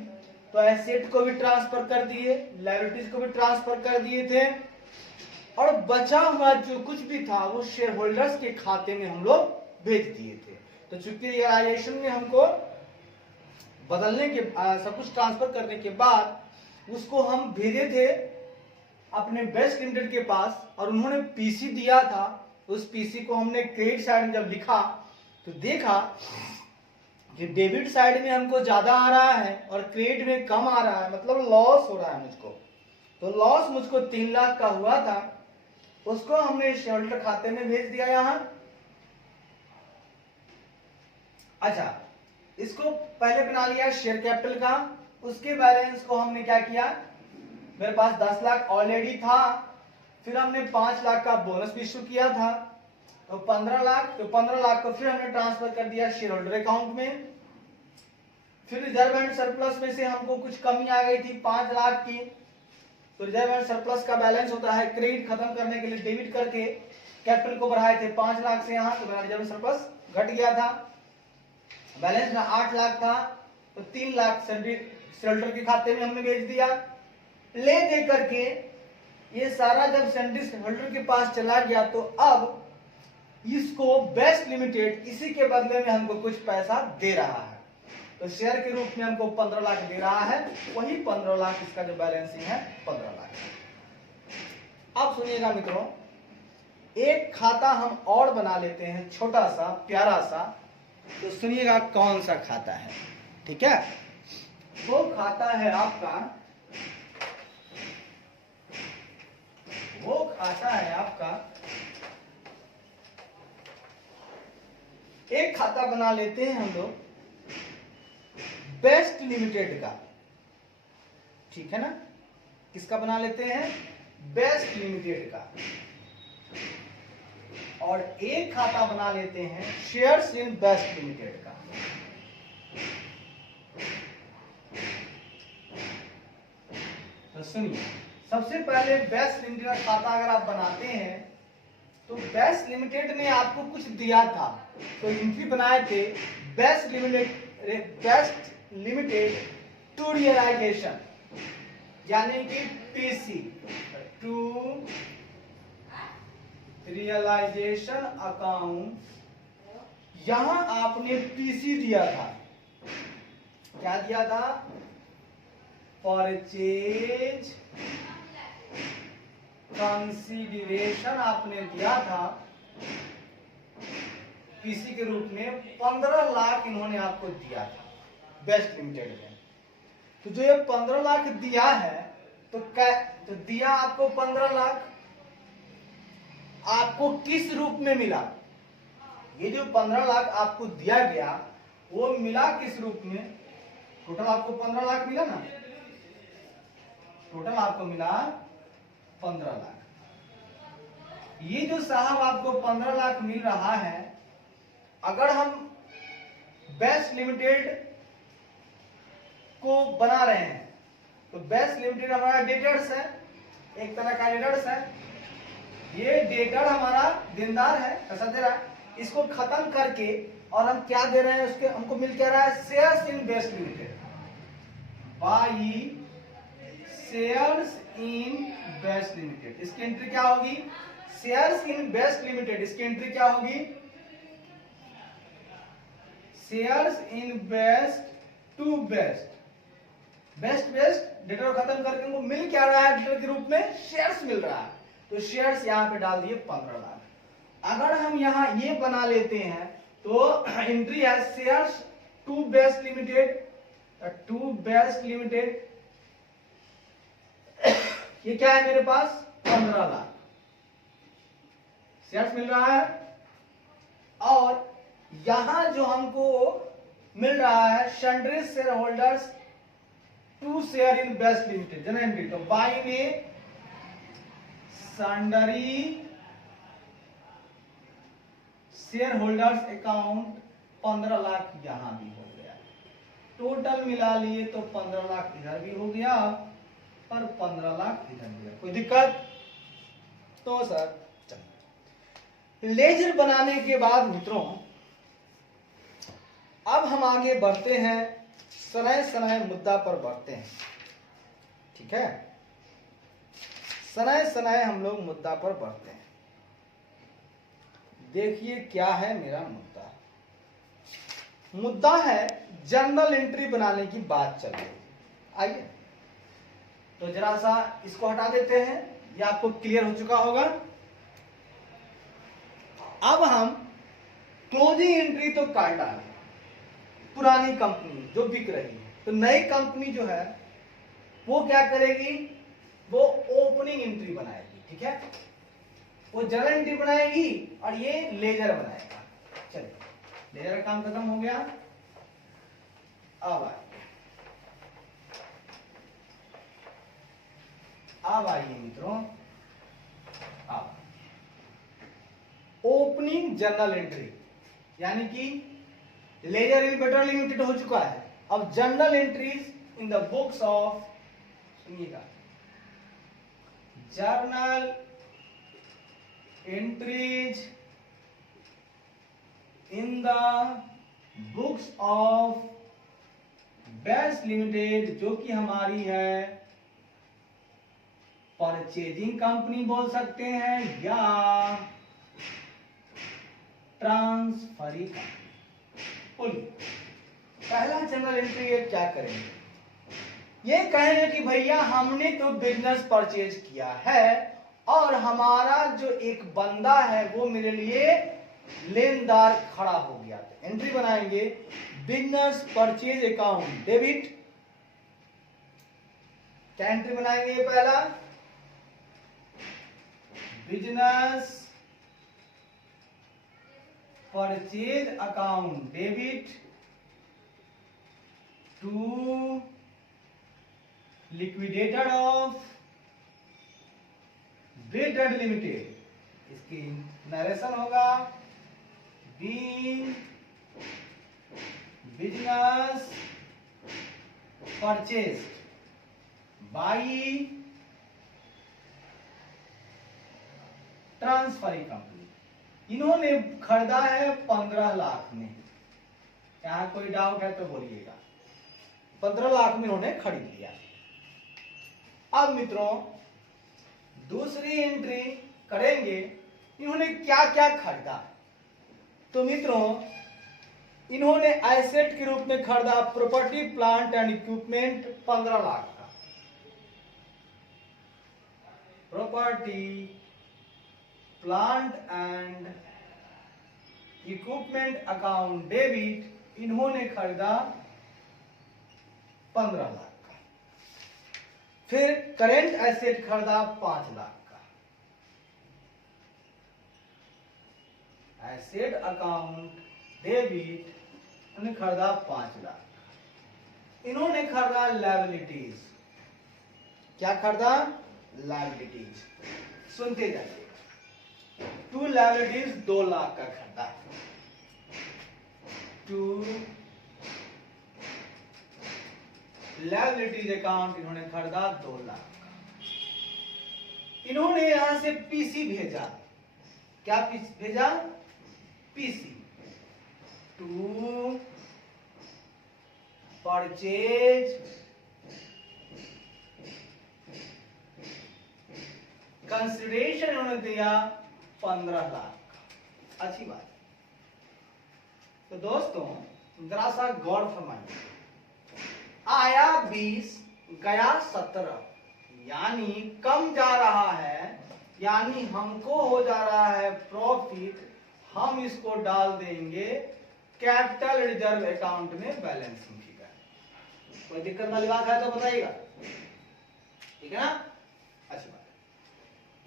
तो एसेट को भी ट्रांसफर कर दिए, लायबिलिटीज को भी ट्रांसफर कर दिए थे, और बचा हुआ जो कुछ भी था वो शेयर होल्डर्स के खाते में हम लोग भेज दिए थे। तो चूंकि रियलाइजेशन में हमको बदलने के सब कुछ ट्रांसफर करने के बाद उसको हम भेजे थे अपने बेस्ट लिमिटेड के पास, और उन्होंने पीसी दिया था। उस पीसी को हमने क्रेडिट साइड में जब लिखा तो देखा कि डेबिट साइड में हमको ज्यादा आ रहा है और क्रेडिट में कम आ रहा है, मतलब लॉस हो रहा है मुझको। तो लॉस मुझको 3 लाख का हुआ था, उसको हमने शेयर होल्डर खाते में भेज दिया यहां। अच्छा, इसको पहले बना लिया शेयर कैपिटल का, उसके बैलेंस को हमने क्या किया, मेरे पास 10 लाख ऑलरेडी था, फिर हमने 5 लाख का बोनस भी इशू किया था, तो 15 लाख, तो 15 लाख को फिर हमने ट्रांसफर कर दिया शेयर होल्डर अकाउंट में। फिर रिजर्व एंड सरप्लस में से हमको कुछ कमी आ गई थी 5 लाख की, तो रिजर्व एंड सरप्लस का बैलेंस होता है क्रेडिट खत्म करने के लिए डेबिट करके कैपिटल को बढ़ाए थे 5 लाख से यहाँ, तो मेरा रिजर्व सरप्लस घट गया था। बैलेंस में 8 लाख था, तो 3 लाख शेयर होल्डर के खाते में हमने भेज दिया। ले दे करके ये सारा जब शेयर होल्डर के पास चला गया, तो अब इसको बेस्ट लिमिटेड इसी के बदले में हमको कुछ पैसा दे रहा है, तो शेयर के रूप में हमको 15 लाख दे रहा है, वही 15 लाख इसका जो बैलेंसिंग है 15 लाख। अब सुनिएगा मित्रों, एक खाता हम और बना लेते हैं छोटा सा प्यारा सा, तो सुनिएगा कौन सा खाता है, ठीक है। वो खाता है आपका, वो खाता है आपका, एक खाता बना लेते हैं हम लोग बेस्ट लिमिटेड का, ठीक है ना। किसका बना लेते हैं, बेस्ट लिमिटेड का, और एक खाता बना लेते हैं शेयर्स इन बेस्ट लिमिटेड का। तो सुनिए, सबसे पहले बेस्ट लिमिटेड का खाता अगर आप बनाते हैं तो बेस्ट लिमिटेड ने आपको कुछ दिया था, तो एंट्री बनाए थे बेस्ट लिमिटेड टू रियलाइजेशन, यानी कि पीसी, टू रियलाइजेशन अकाउंट। यहां आपने पीसी दिया था, क्या दिया था, परचेज कंसीडरेशन आपने दिया था पीसी के रूप में, 15 लाख इन्होंने आपको दिया था बेस्ट लिमिटेड में। तो जो ये 15 लाख दिया है, तो दिया आपको 15 लाख, आपको किस रूप में मिला, ये जो 15 लाख आपको दिया गया वो मिला किस रूप में, टोटल आपको 15 लाख मिला ना, टोटल आपको मिला 15 लाख। ये जो साहब आपको 15 लाख मिल रहा है, अगर हम बेस्ट लिमिटेड को बना रहे हैं, तो बेस्ट लिमिटेड हमारा डेटर्स है, एक तरह का डेटर्स है, ये डेटर हमारा देनदार है, पैसा दे रहा है, इसको खत्म करके और हम क्या दे रहे हैं, उसके हमको मिल क्या रहा है, shares in Best Limited, by shares in Best Limited. इसकी एंट्री क्या होगी, शेयर्स इन बेस्ट लिमिटेड, इसकी एंट्री क्या होगी, shares in Best to Best, Best Best debtor को खत्म करके हमको मिल क्या रहा है, डेटर के रूप में शेयर्स मिल रहा है, तो शेयर्स यहां पे डाल दिए 15 लाख। अगर हम यहां ये बना लेते हैं तो एंट्री है shares to Best Limited, to Best Limited, ये क्या है मेरे पास 15 लाख शेयर्स मिल रहा है, और यहां जो हमको मिल रहा है sundry share holders to share in Best Limited general, तो बाई में sundry share holders account 15 lakh यहां भी हो गया, टोटल मिला लिए तो 15 लाख इधर भी हो गया और 15 लाख इधर भी, कोई दिक्कत, तो सर लेजर बनाने के बाद मित्रों अब हम आगे बढ़ते हैं, सनय सनय मुद्दा पर बढ़ते हैं। ठीक है, सनय सनय हम लोग मुद्दा पर बढ़ते हैं। देखिए क्या है मेरा मुद्दा। मुद्दा है जर्नल एंट्री बनाने की बात चल रही है। आइए तो जरा सा इसको हटा देते हैं, ये आपको क्लियर हो चुका होगा। अब हम क्लोजिंग एंट्री तो काट डालें, पुरानी कंपनी जो बिक रही है, तो नई कंपनी जो है वो क्या करेगी, वो ओपनिंग एंट्री बनाएगी। ठीक है, वो जर्नल एंट्री बनाएगी और ये लेजर बनाएगा। चलिए, लेजर का काम खत्म हो गया। अब आइए मित्रों, अब ओपनिंग जर्नल एंट्री, यानी कि लेजर इनवर्टर लिमिटेड हो चुका है। अब journal entries in the books of, सुनिएगा, journal entries in the books of Best Limited, जो कि हमारी है परचेजिंग कंपनी बोल सकते हैं या ट्रांसफरी कंपनी। बोलिए पहला जनरल एंट्री ये क्या करेंगे, ये कहेंगे कि भैया हमने तो बिजनेस परचेज किया है और हमारा जो एक बंदा है वो मेरे लिए लेनदार खड़ा हो गया। तो एंट्री बनाएंगे बिजनेस परचेज अकाउंट डेबिट। क्या एंट्री बनाएंगे, ये पहला business purchase account debit to liquidator of Braided Limited. इसकी नरेशन होगा, being business purchase by transferee company. इन्होंने खरीदा है 15 लाख में। यहां कोई डाउट है तो बोलिएगा। 15 लाख में इन्होंने खरीद लिया। अब मित्रों दूसरी एंट्री करेंगे, इन्होंने क्या क्या खरीदा। तो मित्रों इन्होंने एसेट के रूप में खरीदा property plant and equipment 15 lakh का। Property plant and equipment account debit इन्होंने खरीदा 15 लाख का। फिर करेंट एसेट खरीदा 5 लाख का। एसेट अकाउंट डेबिट इन्होंने खरीदा 5 लाख का। इन्होंने खरीदा लायबिलिटीज। क्या खरीदा, लायबिलिटीज। सुनते जाइए, टू लायबिलिटीज 2 लाख का खरीदा। टू लायबिलिटीज अकाउंट इन्होंने खरीदा 2 लाख का। इन्होंने यहां से पीसी भेजा। क्या भेजा, पीसी टू परचेज कंसिडरेशन इन्होंने दिया 15 लाख। अच्छी बात। तो दोस्तों जरा सा गौर फरमाइए, आया 20 गया 17, यानी कम जा रहा है, यानी हमको हो जा रहा है प्रॉफिट। हम इसको डाल देंगे कैपिटल रिजर्व अकाउंट में बैलेंसिंग फिगर। कोई दिक्कत वाली बात है तो बताइएगा, ठीक है ना। अच्छी बात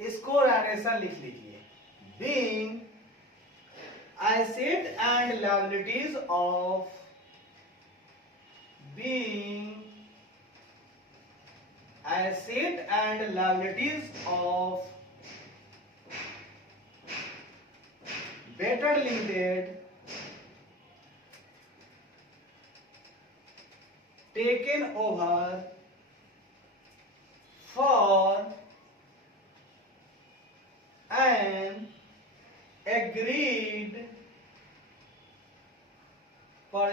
है, इसको नरेशन लिख लीजिए। Being asset and liabilities of being asset and liabilities of Better Limited taken over for an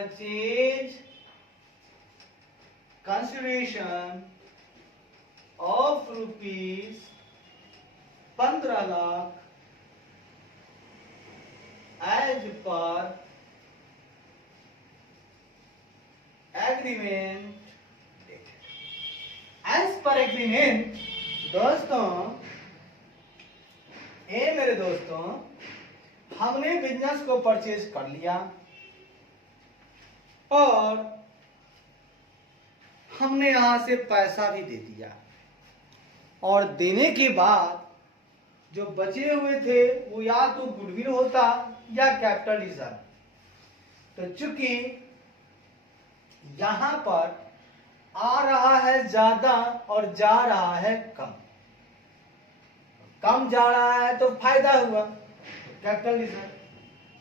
purchase consideration of rupees 15 lakh as per agreement. As per agreement दोस्तों, मेरे दोस्तों, हमने बिजनेस को परचेज कर लिया और हमने यहां से पैसा भी दे दिया, और देने के बाद जो बचे हुए थे वो या तो गुडविल होता या कैपिटल रिजर्व। तो चूंकि यहां पर आ रहा है ज्यादा और जा रहा है कम, कम जा रहा है तो फायदा हुआ कैपिटल रिजर्व,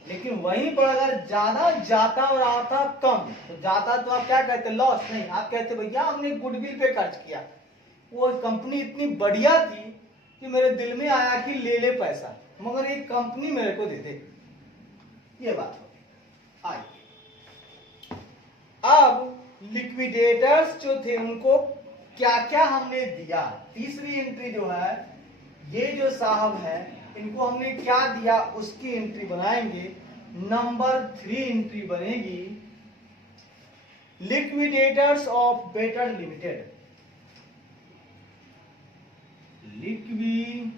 लेकिन वहीं पर अगर ज्यादा जाता और आता कम, तो जाता तो आप क्या कहते, लॉस नहीं, आप कहते भैया हमने गुडविल पे खर्च किया, वो कंपनी इतनी बढ़िया थी कि मेरे दिल में आया कि ले ले पैसा, मगर ये कंपनी मेरे को दे दे, ये बात हो। आइए अब लिक्विडेटर्स जो थे उनको क्या क्या हमने दिया। तीसरी एंट्री जो है, ये जो साहब है इनको हमने क्या दिया उसकी एंट्री बनाएंगे। नंबर 3 एंट्री बनेगी liquidators of Better limited. Liquidators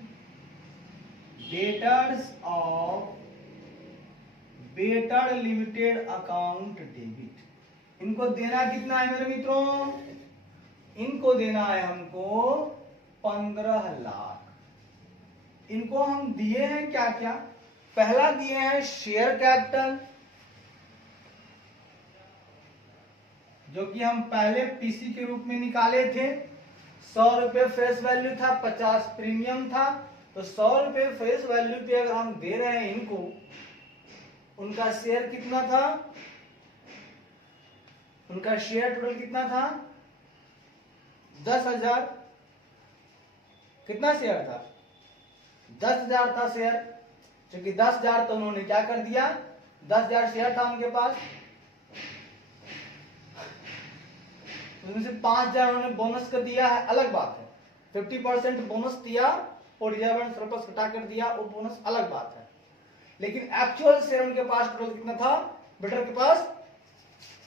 of Better limited account debit. इनको देना कितना है मेरे मित्रों, इनको देना है हमको 15 लाख। इनको हम दिए हैं क्या क्या, पहला दिए हैं शेयर कैपिटल, जो कि हम पहले पीसी के रूप में निकाले थे। 100 रुपए फेस वैल्यू था, 50 प्रीमियम था, तो 100 रुपए फेस वैल्यू पे अगर हम दे रहे हैं इनको, उनका शेयर कितना था, उनका शेयर टोटल कितना था 10,000। कितना शेयर था, 10,000 था शेयर। क्योंकि 10,000 तो उन्होंने क्या कर दिया, 10,000 शेयर था उनके पास, उसमें से 5,000 उन्होंने बोनस कर दिया है, अलग बात है। 50% बोनस दिया और रिजर्व एंड सरप्लस घटा कर दिया, वो बोनस अलग बात है। लेकिन एक्चुअल शेयर उनके पास टोटल कितना था बेटर के पास,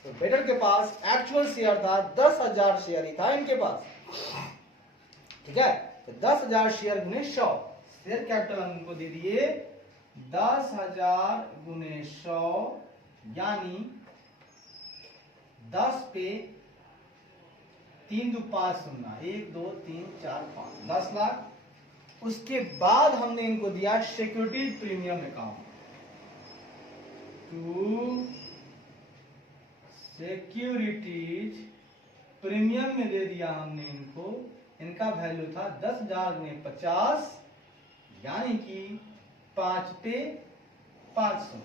तो बेटर के पास एक्चुअल शेयर था 10,000 शेयर ही था इनके पास, ठीक है। तो 10,000 शेयर गुने 100, शेयर कैपिटल हम उनको दे दिए 10,000 गुने 100, यानी 10 पे 3 2 5 0, 1 2 3 4 5, 10 लाख। उसके बाद हमने इनको दिया security premium account, to securities premium में दे दिया हमने इनको। इनका वैल्यू था 10,000 में 50, यानी कि 5 पे 500।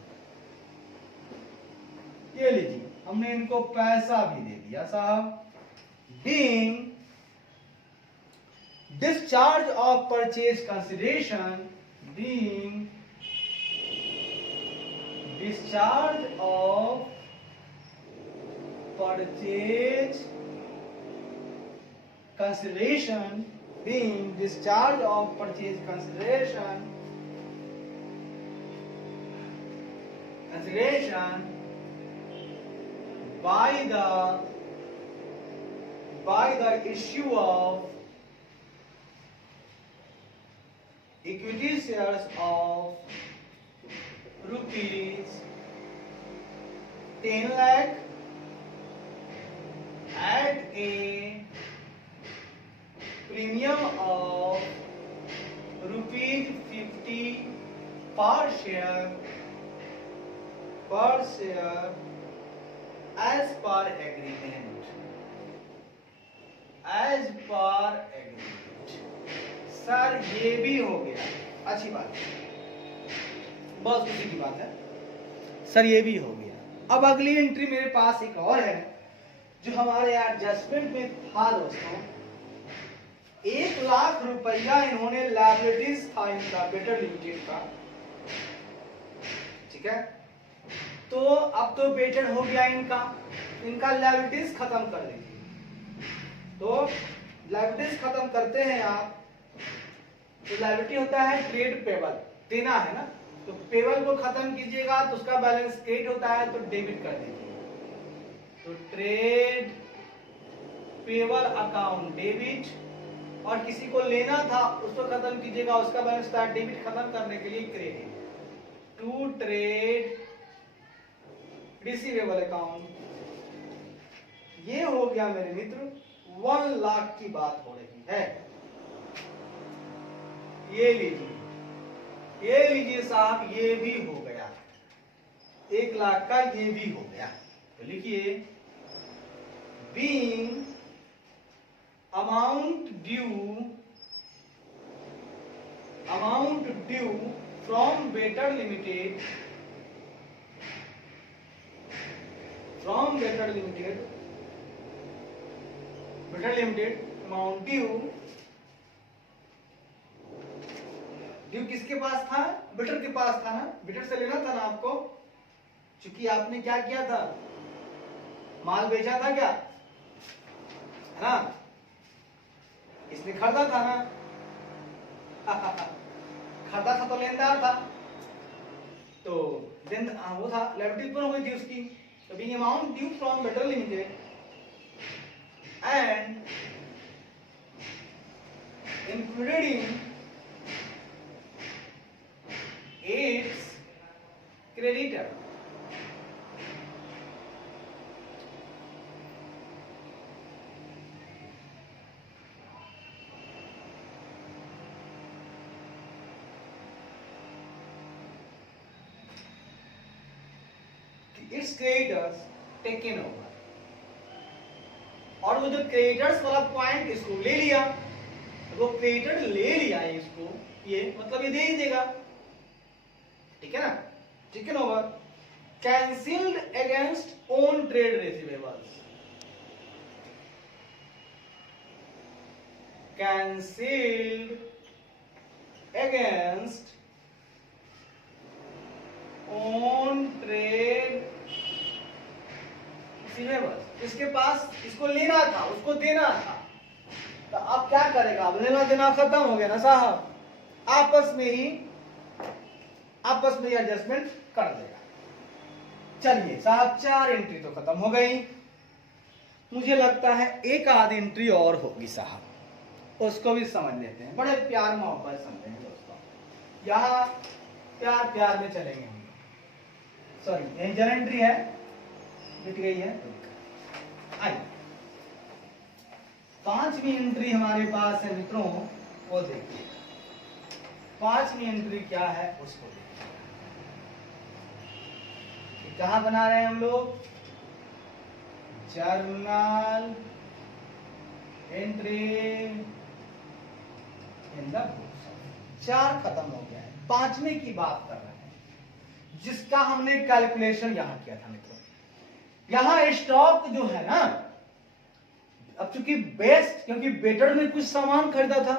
ये लीजिए, हमने इनको पैसा भी दे दिया साहब। Being discharge of purchase consideration, being discharge of purchase consideration, being discharge of purchase consideration by the issue of equity shares of rupees 10 lakh at a premium of rupees 50 per share as per agreement, as per agreement। Sir ये भी हो गया, अच्छी बात है, बहुत खुशी की बात है सर, ये भी हो गया। अब अगली एंट्री मेरे पास एक और है जो हमारे एडजस्टमेंट में था दोस्तों। 1 लाख रुपया इन्होंने लायबिलिटीज था इनका बेटर लिमिटेड का, ठीक है। तो अब तो वेटेड हो गया इनका लायबिलिटीज खत्म कर दीजिए। तो लायबिलिटीज खत्म करते हैं आप, तो लायबिलिटी होता है ट्रेड पेबल, देना है ना, तो पेबल को खत्म कीजिएगा तो उसका बैलेंस क्रेडिट होता है, तो डेबिट कर दीजिए। तो ट्रेड पेबल अकाउंट डेबिट, और किसी को लेना था उसको खत्म कीजिएगा, उसका बैलेंस था डेबिट, खत्म करने के लिए credit. To trade receivable account, ये हो गया मेरे मित्र 1 लाख की बात हो रही है। ये लीजिए साहब, ये भी हो गया 1 लाख का, ये भी हो गया। तो लिखिए being amount due from better limited amount due किसके पास था? बेटर के पास था ना, बेटर से लेना था ना आपको, क्योंकि आपने क्या किया था, माल बेचा था क्या, है ना, इसने खरीदा था ना खरीदा था तो लेनदार था, तो वो था, लायबिलिटी पूर्ण हुई थी उसकी। तो being amount due from better limited and including its creditor, its creditors taken over, और वो जो क्रेडिटर्स वाला पॉइंट इसको ले लिया, वो क्रेडिटर ले लिया है इसको, ये मतलब ये दे ही देगा, ठीक है ना, taken over, cancelled against own trade receivables, cancelled against own trade receivables, इसके पास इसको लेना था, उसको देना था, तो अब क्या करेगा, अब लेना देना खत्म हो गया ना साहब, आपस में ही एडजस्टमेंट कर देगा। चलिए साहब 4 एंट्री तो खत्म हो गई, मुझे लगता है एक आध एंट्री और होगी साहब, उसको भी समझ लेते हैं, बड़े प्यार मोहब्बत समझेंगे दोस्तों, यहाँ प्यार में चलेंगे हम। सॉरी यही जन एंट्री है, मिट गई है, आइए 5वीं एंट्री हमारे पास है मित्रों, वो देखिए 5वीं एंट्री क्या है उसको देखिए। कहाँ बना रहे हैं हम लोग, journal entry in the books. 4 खत्म हो गया है, 5वें की बात कर रहे हैं, जिसका हमने कैलकुलेशन यहां किया था मित्रों। यहां स्टॉक जो है ना, अब चूंकि बेस्ट, क्योंकि बेटर ने कुछ सामान खरीदा था,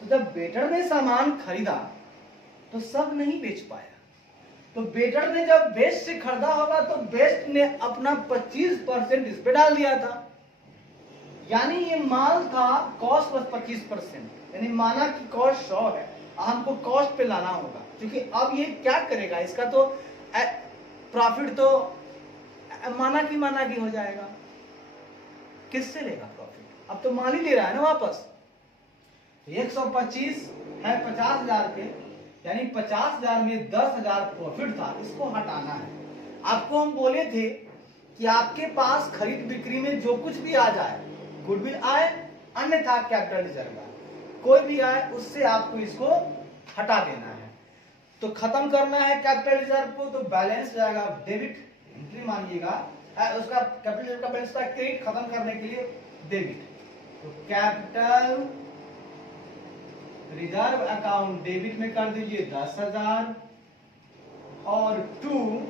तो जब बेटर ने सामान खरीदा तो सब नहीं बेच पाया, तो बेटर ने जब बेस्ट से खरीदा होगा तो बेस्ट ने अपना 25% इस पे डाल दिया था, यानी ये माल था कॉस्ट प्लस 25%, यानी माना कि कॉस्ट 100 है, हमको कॉस्ट पे लाना होगा, क्योंकि अब ये क्या करेगा, इसका तो प्रॉफिट तो माना की हो जाएगा, किससे लेगा प्रॉफिट, अब तो माल ही ले रहा है ना वापस। 125 है 50,000 पे, यानी 50,000 में 10,000 प्रॉफिट था, इसको हटाना है। आपको हम बोले थे कि आपके पास खरीद बिक्री में जो कुछ भी आ जाए, गुडविल आए अन्यथा कैपिटल रिजर्व आए, कोई भी आए उससे आपको इसको हटा देना है। तो खत्म करना है कैपिटल रिजर्व को, तो बैलेंस जाएगा डेबिट, एंट्री मानिएगा उसका कैपिटल रिजर्व का बैलेंस का क्रेडिट खत्म करने के लिए डेबिट, तो कैपिटल रिजर्व अकाउंट डेबिट में कर दीजिए 10,000, और 2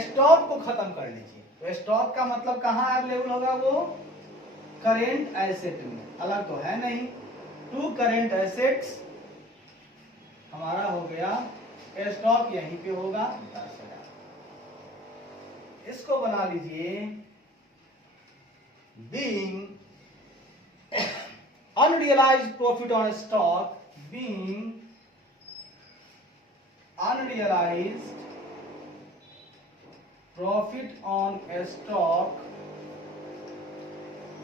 स्टॉक को खत्म कर लीजिए। तो स्टॉक का मतलब कहां अवेलेबल होगा, वो करेंट एसेट में, अलग तो है नहीं। 2 करेंट एसेट्स हमारा हो गया स्टॉक यहीं पे होगा 10,000। इसको बना लीजिए being unrealized profit on stock, being unrealized profit on stock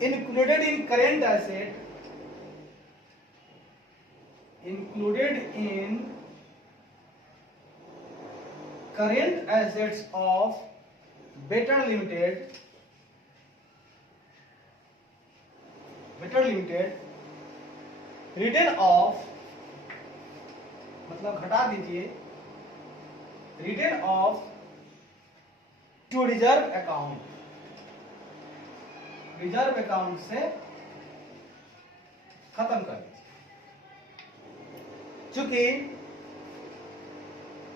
included in current asset, included in current assets of Better Limited, written off, मतलब घटा दीजिए, written off to reserve account, reserve account से खत्म कर दीजिए। चूंकि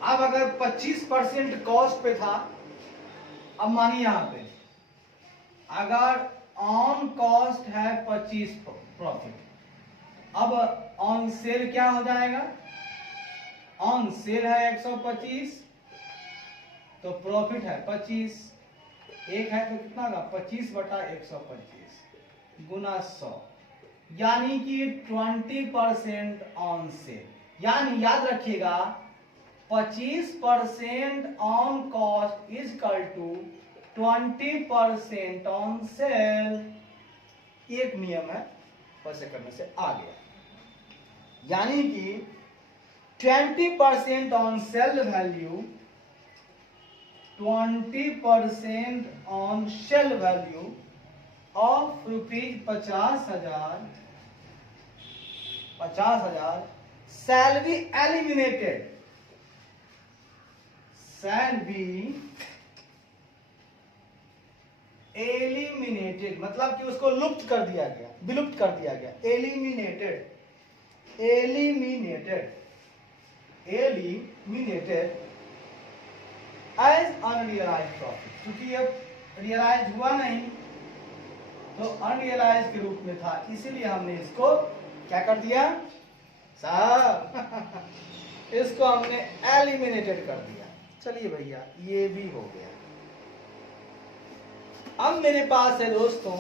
अब अगर 25% कॉस्ट पे था, अब मानिए यहां पे अगर ऑन कॉस्ट है 25 प्रॉफिट, अब ऑन सेल क्या हो जाएगा? ऑन सेल है 125 तो प्रॉफिट है 25, एक है तो कितना का 25/125 गुना 100, यानी कि 20% ऑन सेल। यानी याद रखिएगा 25% on cost is equal to 20% on sale. एक नियम है वैसे करने से आ गया, यानी कि 20% on cell value, 20% on cell value of ₹50,000 shall be eliminated, मतलब कि उसको लुप्त कर दिया गया, विलुप्त कर दिया गया, एलिमिनेटेड एज अनरियलाइज्ड प्रॉफिट। क्योंकि अब रियलाइज हुआ नहीं तो अनरियलाइज के रूप में था, इसीलिए हमने इसको क्या कर दिया साहब इसको हमने एलिमिनेटेड कर दिया। चलिए भैया ये भी हो गया। अब मेरे पास है दोस्तों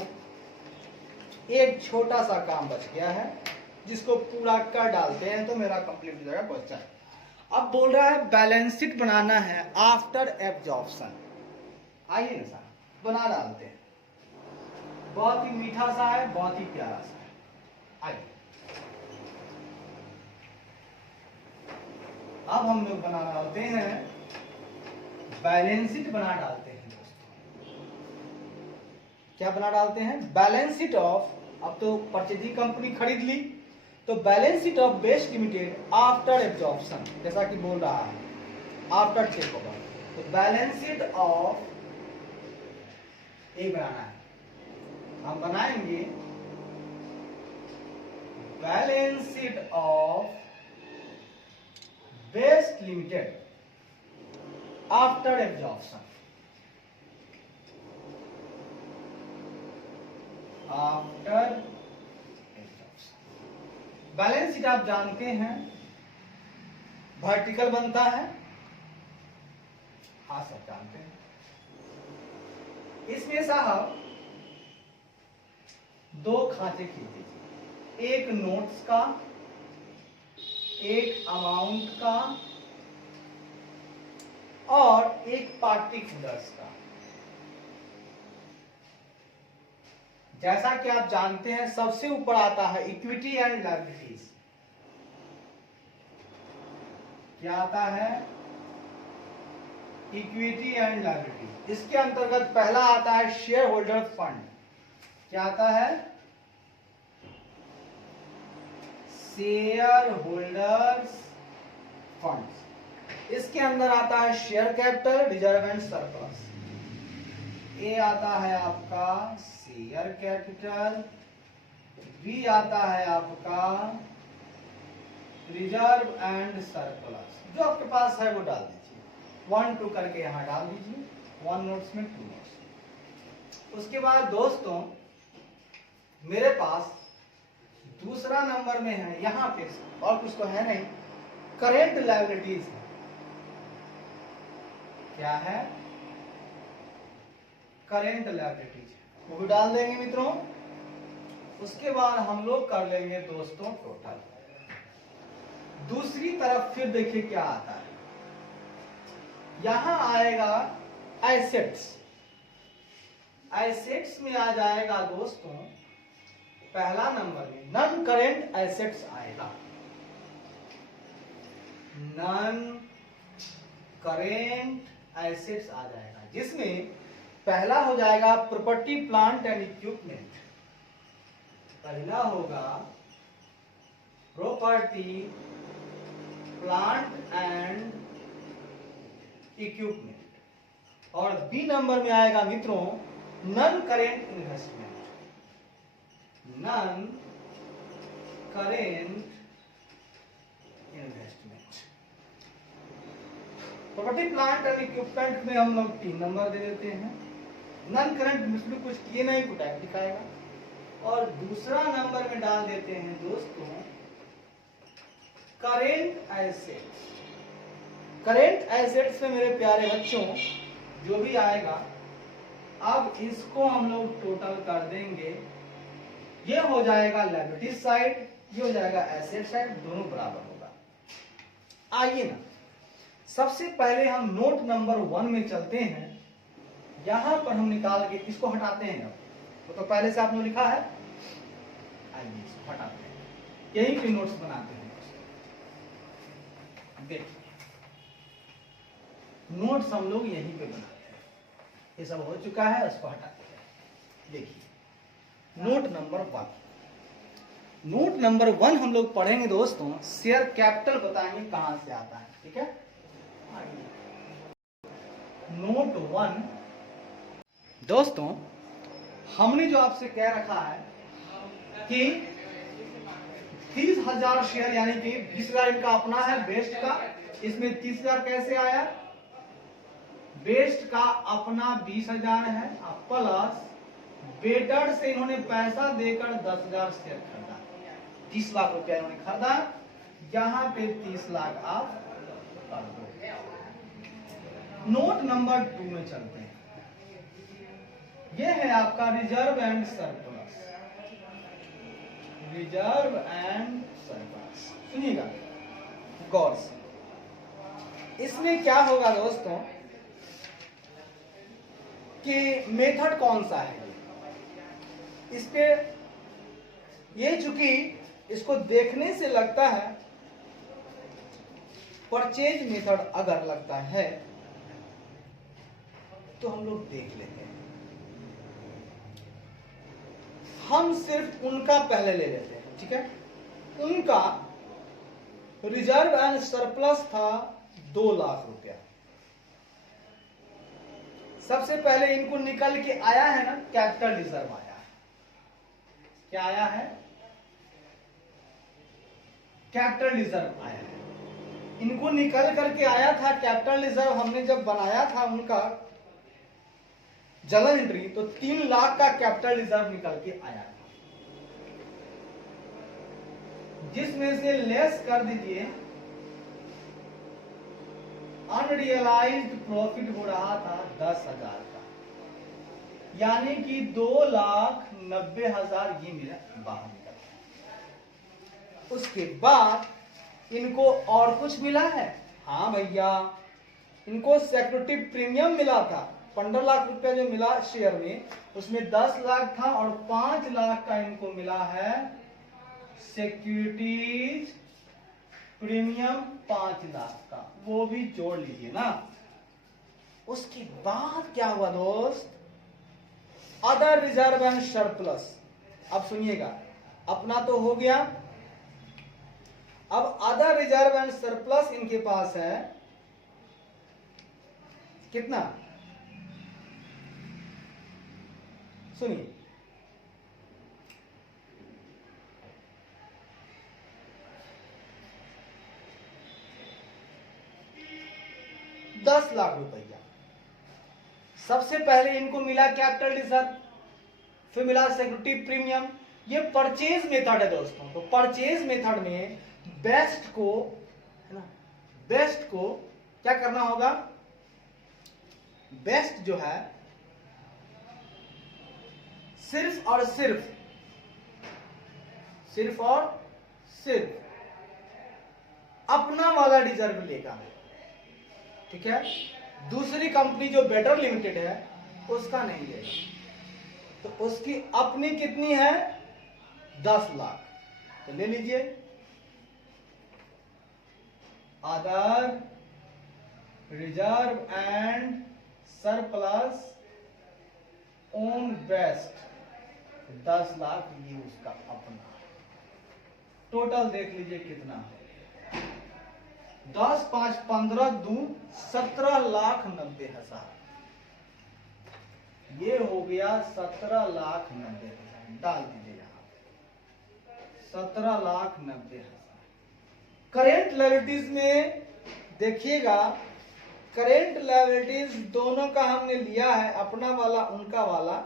एक छोटा सा काम बच गया है, जिसको पूरा कर डालते हैं तो मेरा कंप्लीट हो जाएगा क्वेश्चन। अब बोल रहा है बैलेंस शीट बनाना है आफ्टर एब्जॉर्प्शन। आइए ना सर बना डालते हैं, बहुत ही मीठा सा है, बहुत ही प्यारा सा है। आइए अब हम लोग बना डालते हैं, बैलेंस शीट बना डालते हैं दोस्तों। क्या बना डालते हैं? बैलेंस शीट ऑफ, अब तो परचेजिंग कंपनी खरीद ली तो balance sheet of Best limited after absorption, जैसा कि बोल रहा है आफ्टर टेक ओवर। तो बैलेंस शीट ऑफ ये बनाना है, हम बनाएंगे balance sheet of Best limited after absorption, balance sheet आप जानते हैं वर्टिकल बनता है, हाँ सब जानते हैं। इसमें साहब दो खाते खींचे, एक नोट्स का, एक अमाउंट का और एक पार्टिकुलर्स का। जैसा कि आप जानते हैं सबसे ऊपर आता है इक्विटी एंड लायबिलिटीज। क्या आता है? Equity and liability. इसके अंतर्गत पहला आता है शेयर होल्डर फंड। क्या आता है? Share holders fund. इसके अंदर आता है share capital, reserve and surplus. ए आता है आपका शेयर कैपिटल, बी आता है आपका रिजर्व एंड सरप्लस। जो आपके पास है वो डाल दीजिए, 1 2 करके यहां डाल दीजिए, 1 नोट्स में 2 नोट्स। उसके बाद दोस्तों मेरे पास दूसरा नंबर में है, यहां पे और कुछ तो है नहीं, करेंट लायबिलिटीज है। क्या है, करेंट लायबिलिटीज, वो भी डाल देंगे मित्रों। उसके बाद हम लोग कर लेंगे दोस्तों टोटल। दूसरी तरफ फिर देखिए क्या आता है, यहां आएगा एसेट्स। एसेट्स में आ जाएगा दोस्तों पहला नंबर में नॉन करेंट एसेट्स आएगा। नॉन करेंट एसेट्स आ जाएगा, जिसमें पहला हो जाएगा प्रॉपर्टी प्लांट एंड इक्विपमेंट। पहला होगा प्रॉपर्टी प्लांट एंड इक्विपमेंट। और बी नंबर में आएगा मित्रों non current investment. Non current investment. Property plant and equipment में हम लोग 3 नंबर दे देते हैं। नॉन करेंट इसमें कुछ किए नहीं, कुछ टाइप दिखाएगा। और दूसरा नंबर में डाल देते हैं दोस्तों करेंट एसेट्स। करेंट एसेट्स में मेरे प्यारे बच्चों जो भी आएगा, अब इसको हम लोग टोटल कर देंगे। ये हो जाएगा लायबिलिटी साइड, ये हो जाएगा एसेट साइड, दोनों बराबर होगा। आइए ना, सबसे पहले हम नोट नंबर 1 में चलते हैं। यहां पर हम निकाल के इसको हटाते हैं। अब तो पहले से आपने लिखा है, आइए इसको हटाते हैं, यही पे नोट्स बनाते हैं। देखिए नोट्स हम लोग यहीं पे बनाते हैं। ये सब हो चुका है, उसको हटाते हैं। देखिए नोट नंबर 1। नोट नंबर 1 हम लोग पढ़ेंगे दोस्तों, शेयर कैपिटल बताएंगे कहां से आता है। ठीक है, नोट 1 दोस्तों, हमने जो आपसे कह रखा है कि 30,000 शेयर यानी कि 20,000 इनका अपना है बेस्ट का। इसमें 30,000 कैसे आया, बेस्ट का अपना 20,000 है, प्लस बेटर से इन्होंने पैसा देकर 10,000 शेयर खरीदा। 30 लाख रुपया इन्होंने खरीदा। यहां पे 30 लाख आप कर दो। नोट नंबर 2 में चलते हैं। यह है आपका reserve and surplus. Reserve and surplus, सुनिएगा गौर से। इसमें क्या होगा दोस्तों कि मेथड कौन सा है, इस पे ये चूंकि इसको देखने से लगता है परचेज मेथड अगर लगता है तो हम लोग देख लेते हैं। हम सिर्फ उनका पहले ले लेते हैं। ठीक है, उनका रिजर्व एंड सरप्लस था 2 लाख रुपया। सबसे पहले इनको निकल के आया है ना, कैपिटल रिजर्व आया है। क्या आया है, कैपिटल रिजर्व आया है। इनको निकल करके आया था कैपिटल रिजर्व। हमने जब बनाया था उनका जर्नल एंट्री तो 3 लाख का कैपिटल रिजर्व निकल के आया था, जिसमें से लेस कर दीजिए अनरियलाइज्ड प्रॉफिट हो रहा था 10,000 का, यानी कि 2,90,000 ये मेरा बाहर निकल। उसके बाद इनको और कुछ मिला है। हाँ भैया, इनको सिक्योरिटी प्रीमियम मिला था 15 लाख रुपया जो मिला शेयर में, उसमें 10 लाख था और 5 लाख का इनको मिला है सिक्योरिटीज प्रीमियम 5 लाख का, वो भी जोड़ लीजिए ना। उसके बाद क्या हुआ दोस्त, अदर रिजर्व एंड सरप्लस। अब सुनिएगा, अपना तो हो गया, अब अदर रिजर्व एंड सरप्लस इनके पास है कितना, सुनिए, 10 लाख रुपया। सबसे पहले इनको मिला कैपिटल रिजर्व, फिर मिला सिक्योरिटी प्रीमियम। ये परचेज मेथड है दोस्तों। तो परचेज मेथड में बेस्ट को, है ना, बेस्ट को क्या करना होगा, बेस्ट जो है सिर्फ और सिर्फ अपना वाला रिजर्व लेगा, ठीक है। दूसरी कंपनी जो बेटर लिमिटेड है उसका नहीं लेगा। तो उसकी अपनी कितनी है? 10 लाख। तो ले लीजिए other reserve and surplus own best 10 lakh, ये उसका अपना। टोटल देख लीजिए कितना है, 10 5 15 2 17,90,000। ये हो गया 17,90,000। डाल दीजिए यहां 17,90,000। करेंट लायबिलिटीज में देखिएगा, करेंट लायबिलिटीज दोनों का हमने लिया है, अपना वाला उनका वाला।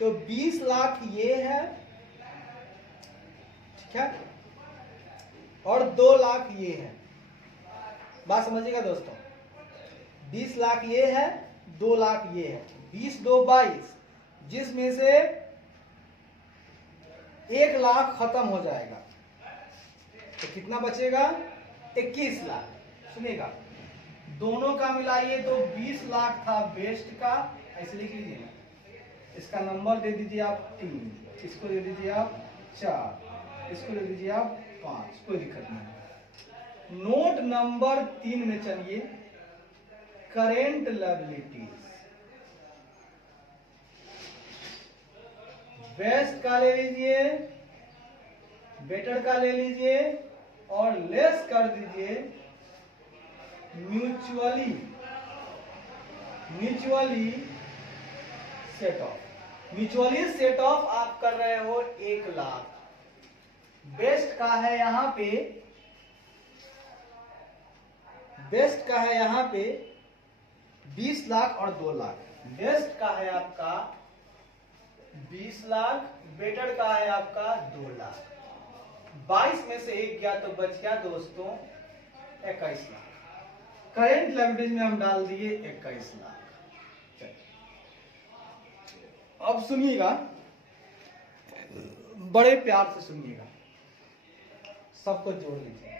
तो 20 लाख ये है, ठीक है, और 2 लाख ये है। बात समझिएगा दोस्तों, 20 लाख ये है, 2 लाख ये है। 20 2 22, जिसमें से 1 लाख खत्म हो जाएगा तो कितना बचेगा? 21 लाख। सुनिएगा, दोनों का मिलाइए तो 20 लाख था बेस्ट का, ऐसे लिख लीजिए ना। इसका नंबर दे दीजिए आप 3, इसको दे दीजिए आप 4, इसको दे दीजिए आप 5, कोई दिक्कत नहीं। नोट नंबर 3 में चलिए, करेंट लायबिलिटीज बेस्ट का ले लीजिए, बेटर का ले लीजिए और लेस कर दीजिए mutually set of. Mutually set of आप कर रहे हो 1 लाख। बेस्ट का है यहां पे, बेस्ट का है यहां पे 20 लाख और 2 लाख। बेस्ट का है आपका 20 लाख, बेटर का है आपका 2 लाख। 22 में से 1 गया तो बच गया दोस्तों 21 लाख। करेंट लायबिलिटीज में हम डाल दिए 21 लाख। अब सुनिएगा, बड़े प्यार से सुनिएगा, सबको जोड़ लीजिए।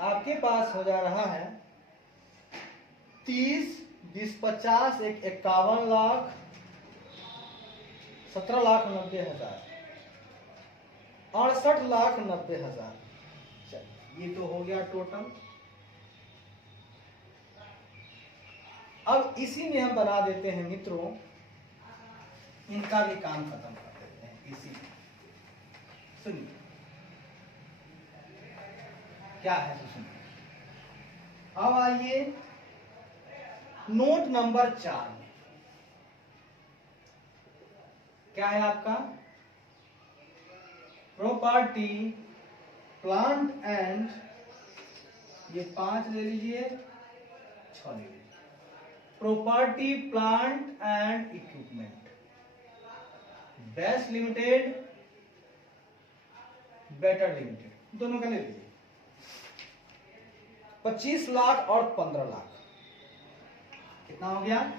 आपके पास हो जा रहा है 30 20 50 1 51 लाख 17,90,000 68,90,000। चलिए, ये तो हो गया टोटल। अब इसी में हम बना देते हैं मित्रों, इनका भी काम खत्म कर देते हैं इसी में। सुनिए क्या है तो सुनिए। अब आइए नोट नंबर 4 में, क्या है आपका? प्रॉपर्टी प्लांट एंड, ये 5 ले लीजिए, 6 ले लीजिए। Property plant and equipment best limited, better limited, दोनों का ले लीजिए। 25 लाख और 15 लाख, कितना हो गया?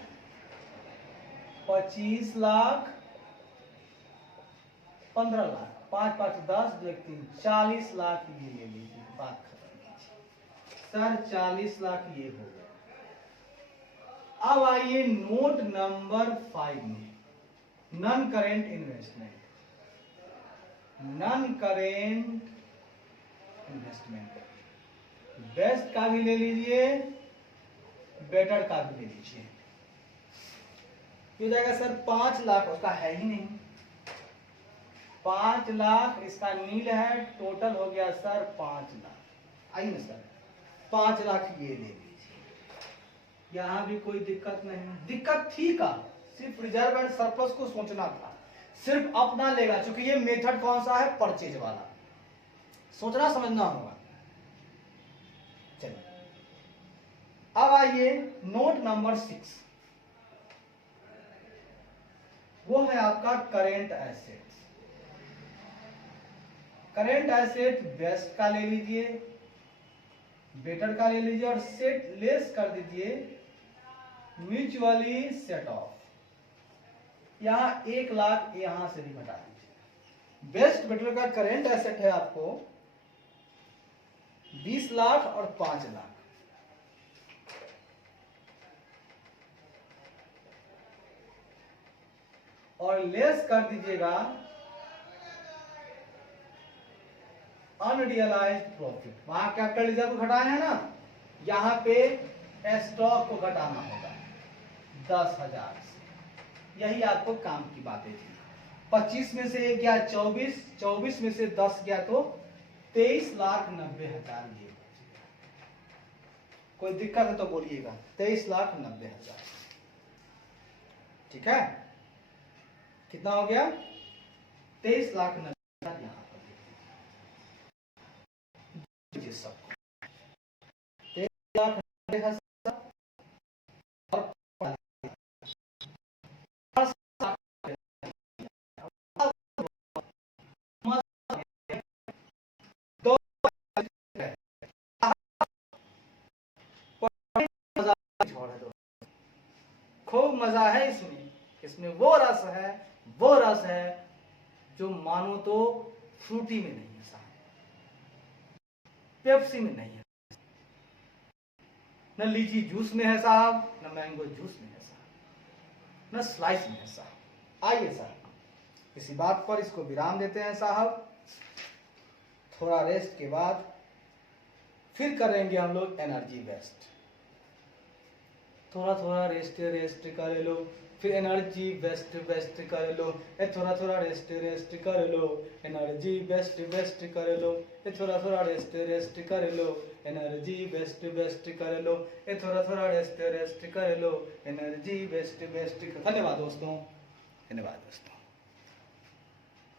25 लाख 15 लाख, 5 5 10 2 1 3 40 लाख ये ले लीजिए। बात खत्म कीजिए सर, 40 लाख ये हो गया। अब आइए नोट नंबर 5 में, non current investment. Non current investment best का भी ले लीजिए, बेटर का भी ले लीजिए। हो जाएगा सर 5 लाख, उसका है ही नहीं। 5 लाख इसका नील है, टोटल हो गया सर 5 लाख। आइए ना सर, 5 लाख ये ले लीजिए। यहां भी कोई दिक्कत नहीं, दिक्कत थी का सिर्फ रिजर्व एंड सरप्लस को सोचना था, सिर्फ अपना लेगा। क्योंकि ये मेथड कौन सा है? परचेज वाला, सोचना समझना होगा। चलिए अब आइए नोट नंबर 6, वो है आपका current asset. Current asset best का ले लीजिए, बेटर का ले लीजिए और सेट लेस कर दीजिए म्यूचुअली सेट ऑफ। यहाँ 1 लाख यहां से भी घटा दीजिए। बेस्ट बेटर का करेंट एसेट है आपको 20 लाख और 5 लाख। और लेस कर दीजिएगा अनरियलाइज्ड प्रॉफिट। वहां कैपिटल रिजर्व को घटाए हैं ना, यहां पे स्टॉक को घटाना होगा 10,000 से। यही आपको काम की बातें थी। 25 में से गया 24, 24 में से 10 गया तो 23,90,000 ये। कोई दिक्कत है तो बोलिएगा। 23,90,000 ठीक है। कितना हो गया? 23,90,000 यहाँ पर सबको 23,90,000 खूब मजा है इसमें। इसमें वो रस है जो मानो तो फ्रूटी में नहीं है साहब, पेप्सी में नहीं है, न लीची जूस में है साहब, न मैंगो जूस में है साहब, न स्लाइस में है साहब। आइए साहब इसी बात पर इसको विराम देते हैं साहब। थोड़ा रेस्ट के बाद फिर करेंगे हम लोग एनर्जी वेस्ट। थोड़ा रेस्ट कर लो, फिर एनर्जी वेस्ट कर लो, थोड़ा रेस्ट कर लो, एनर्जी वेस्ट कर लो, थोड़ा रेस्ट कर लो, एनर्जी वेस्ट कर लो, थोड़ा रेस्ट कर लो, एनर्जी वेस्ट। धन्यवाद दोस्तों, धन्यवाद दोस्तों।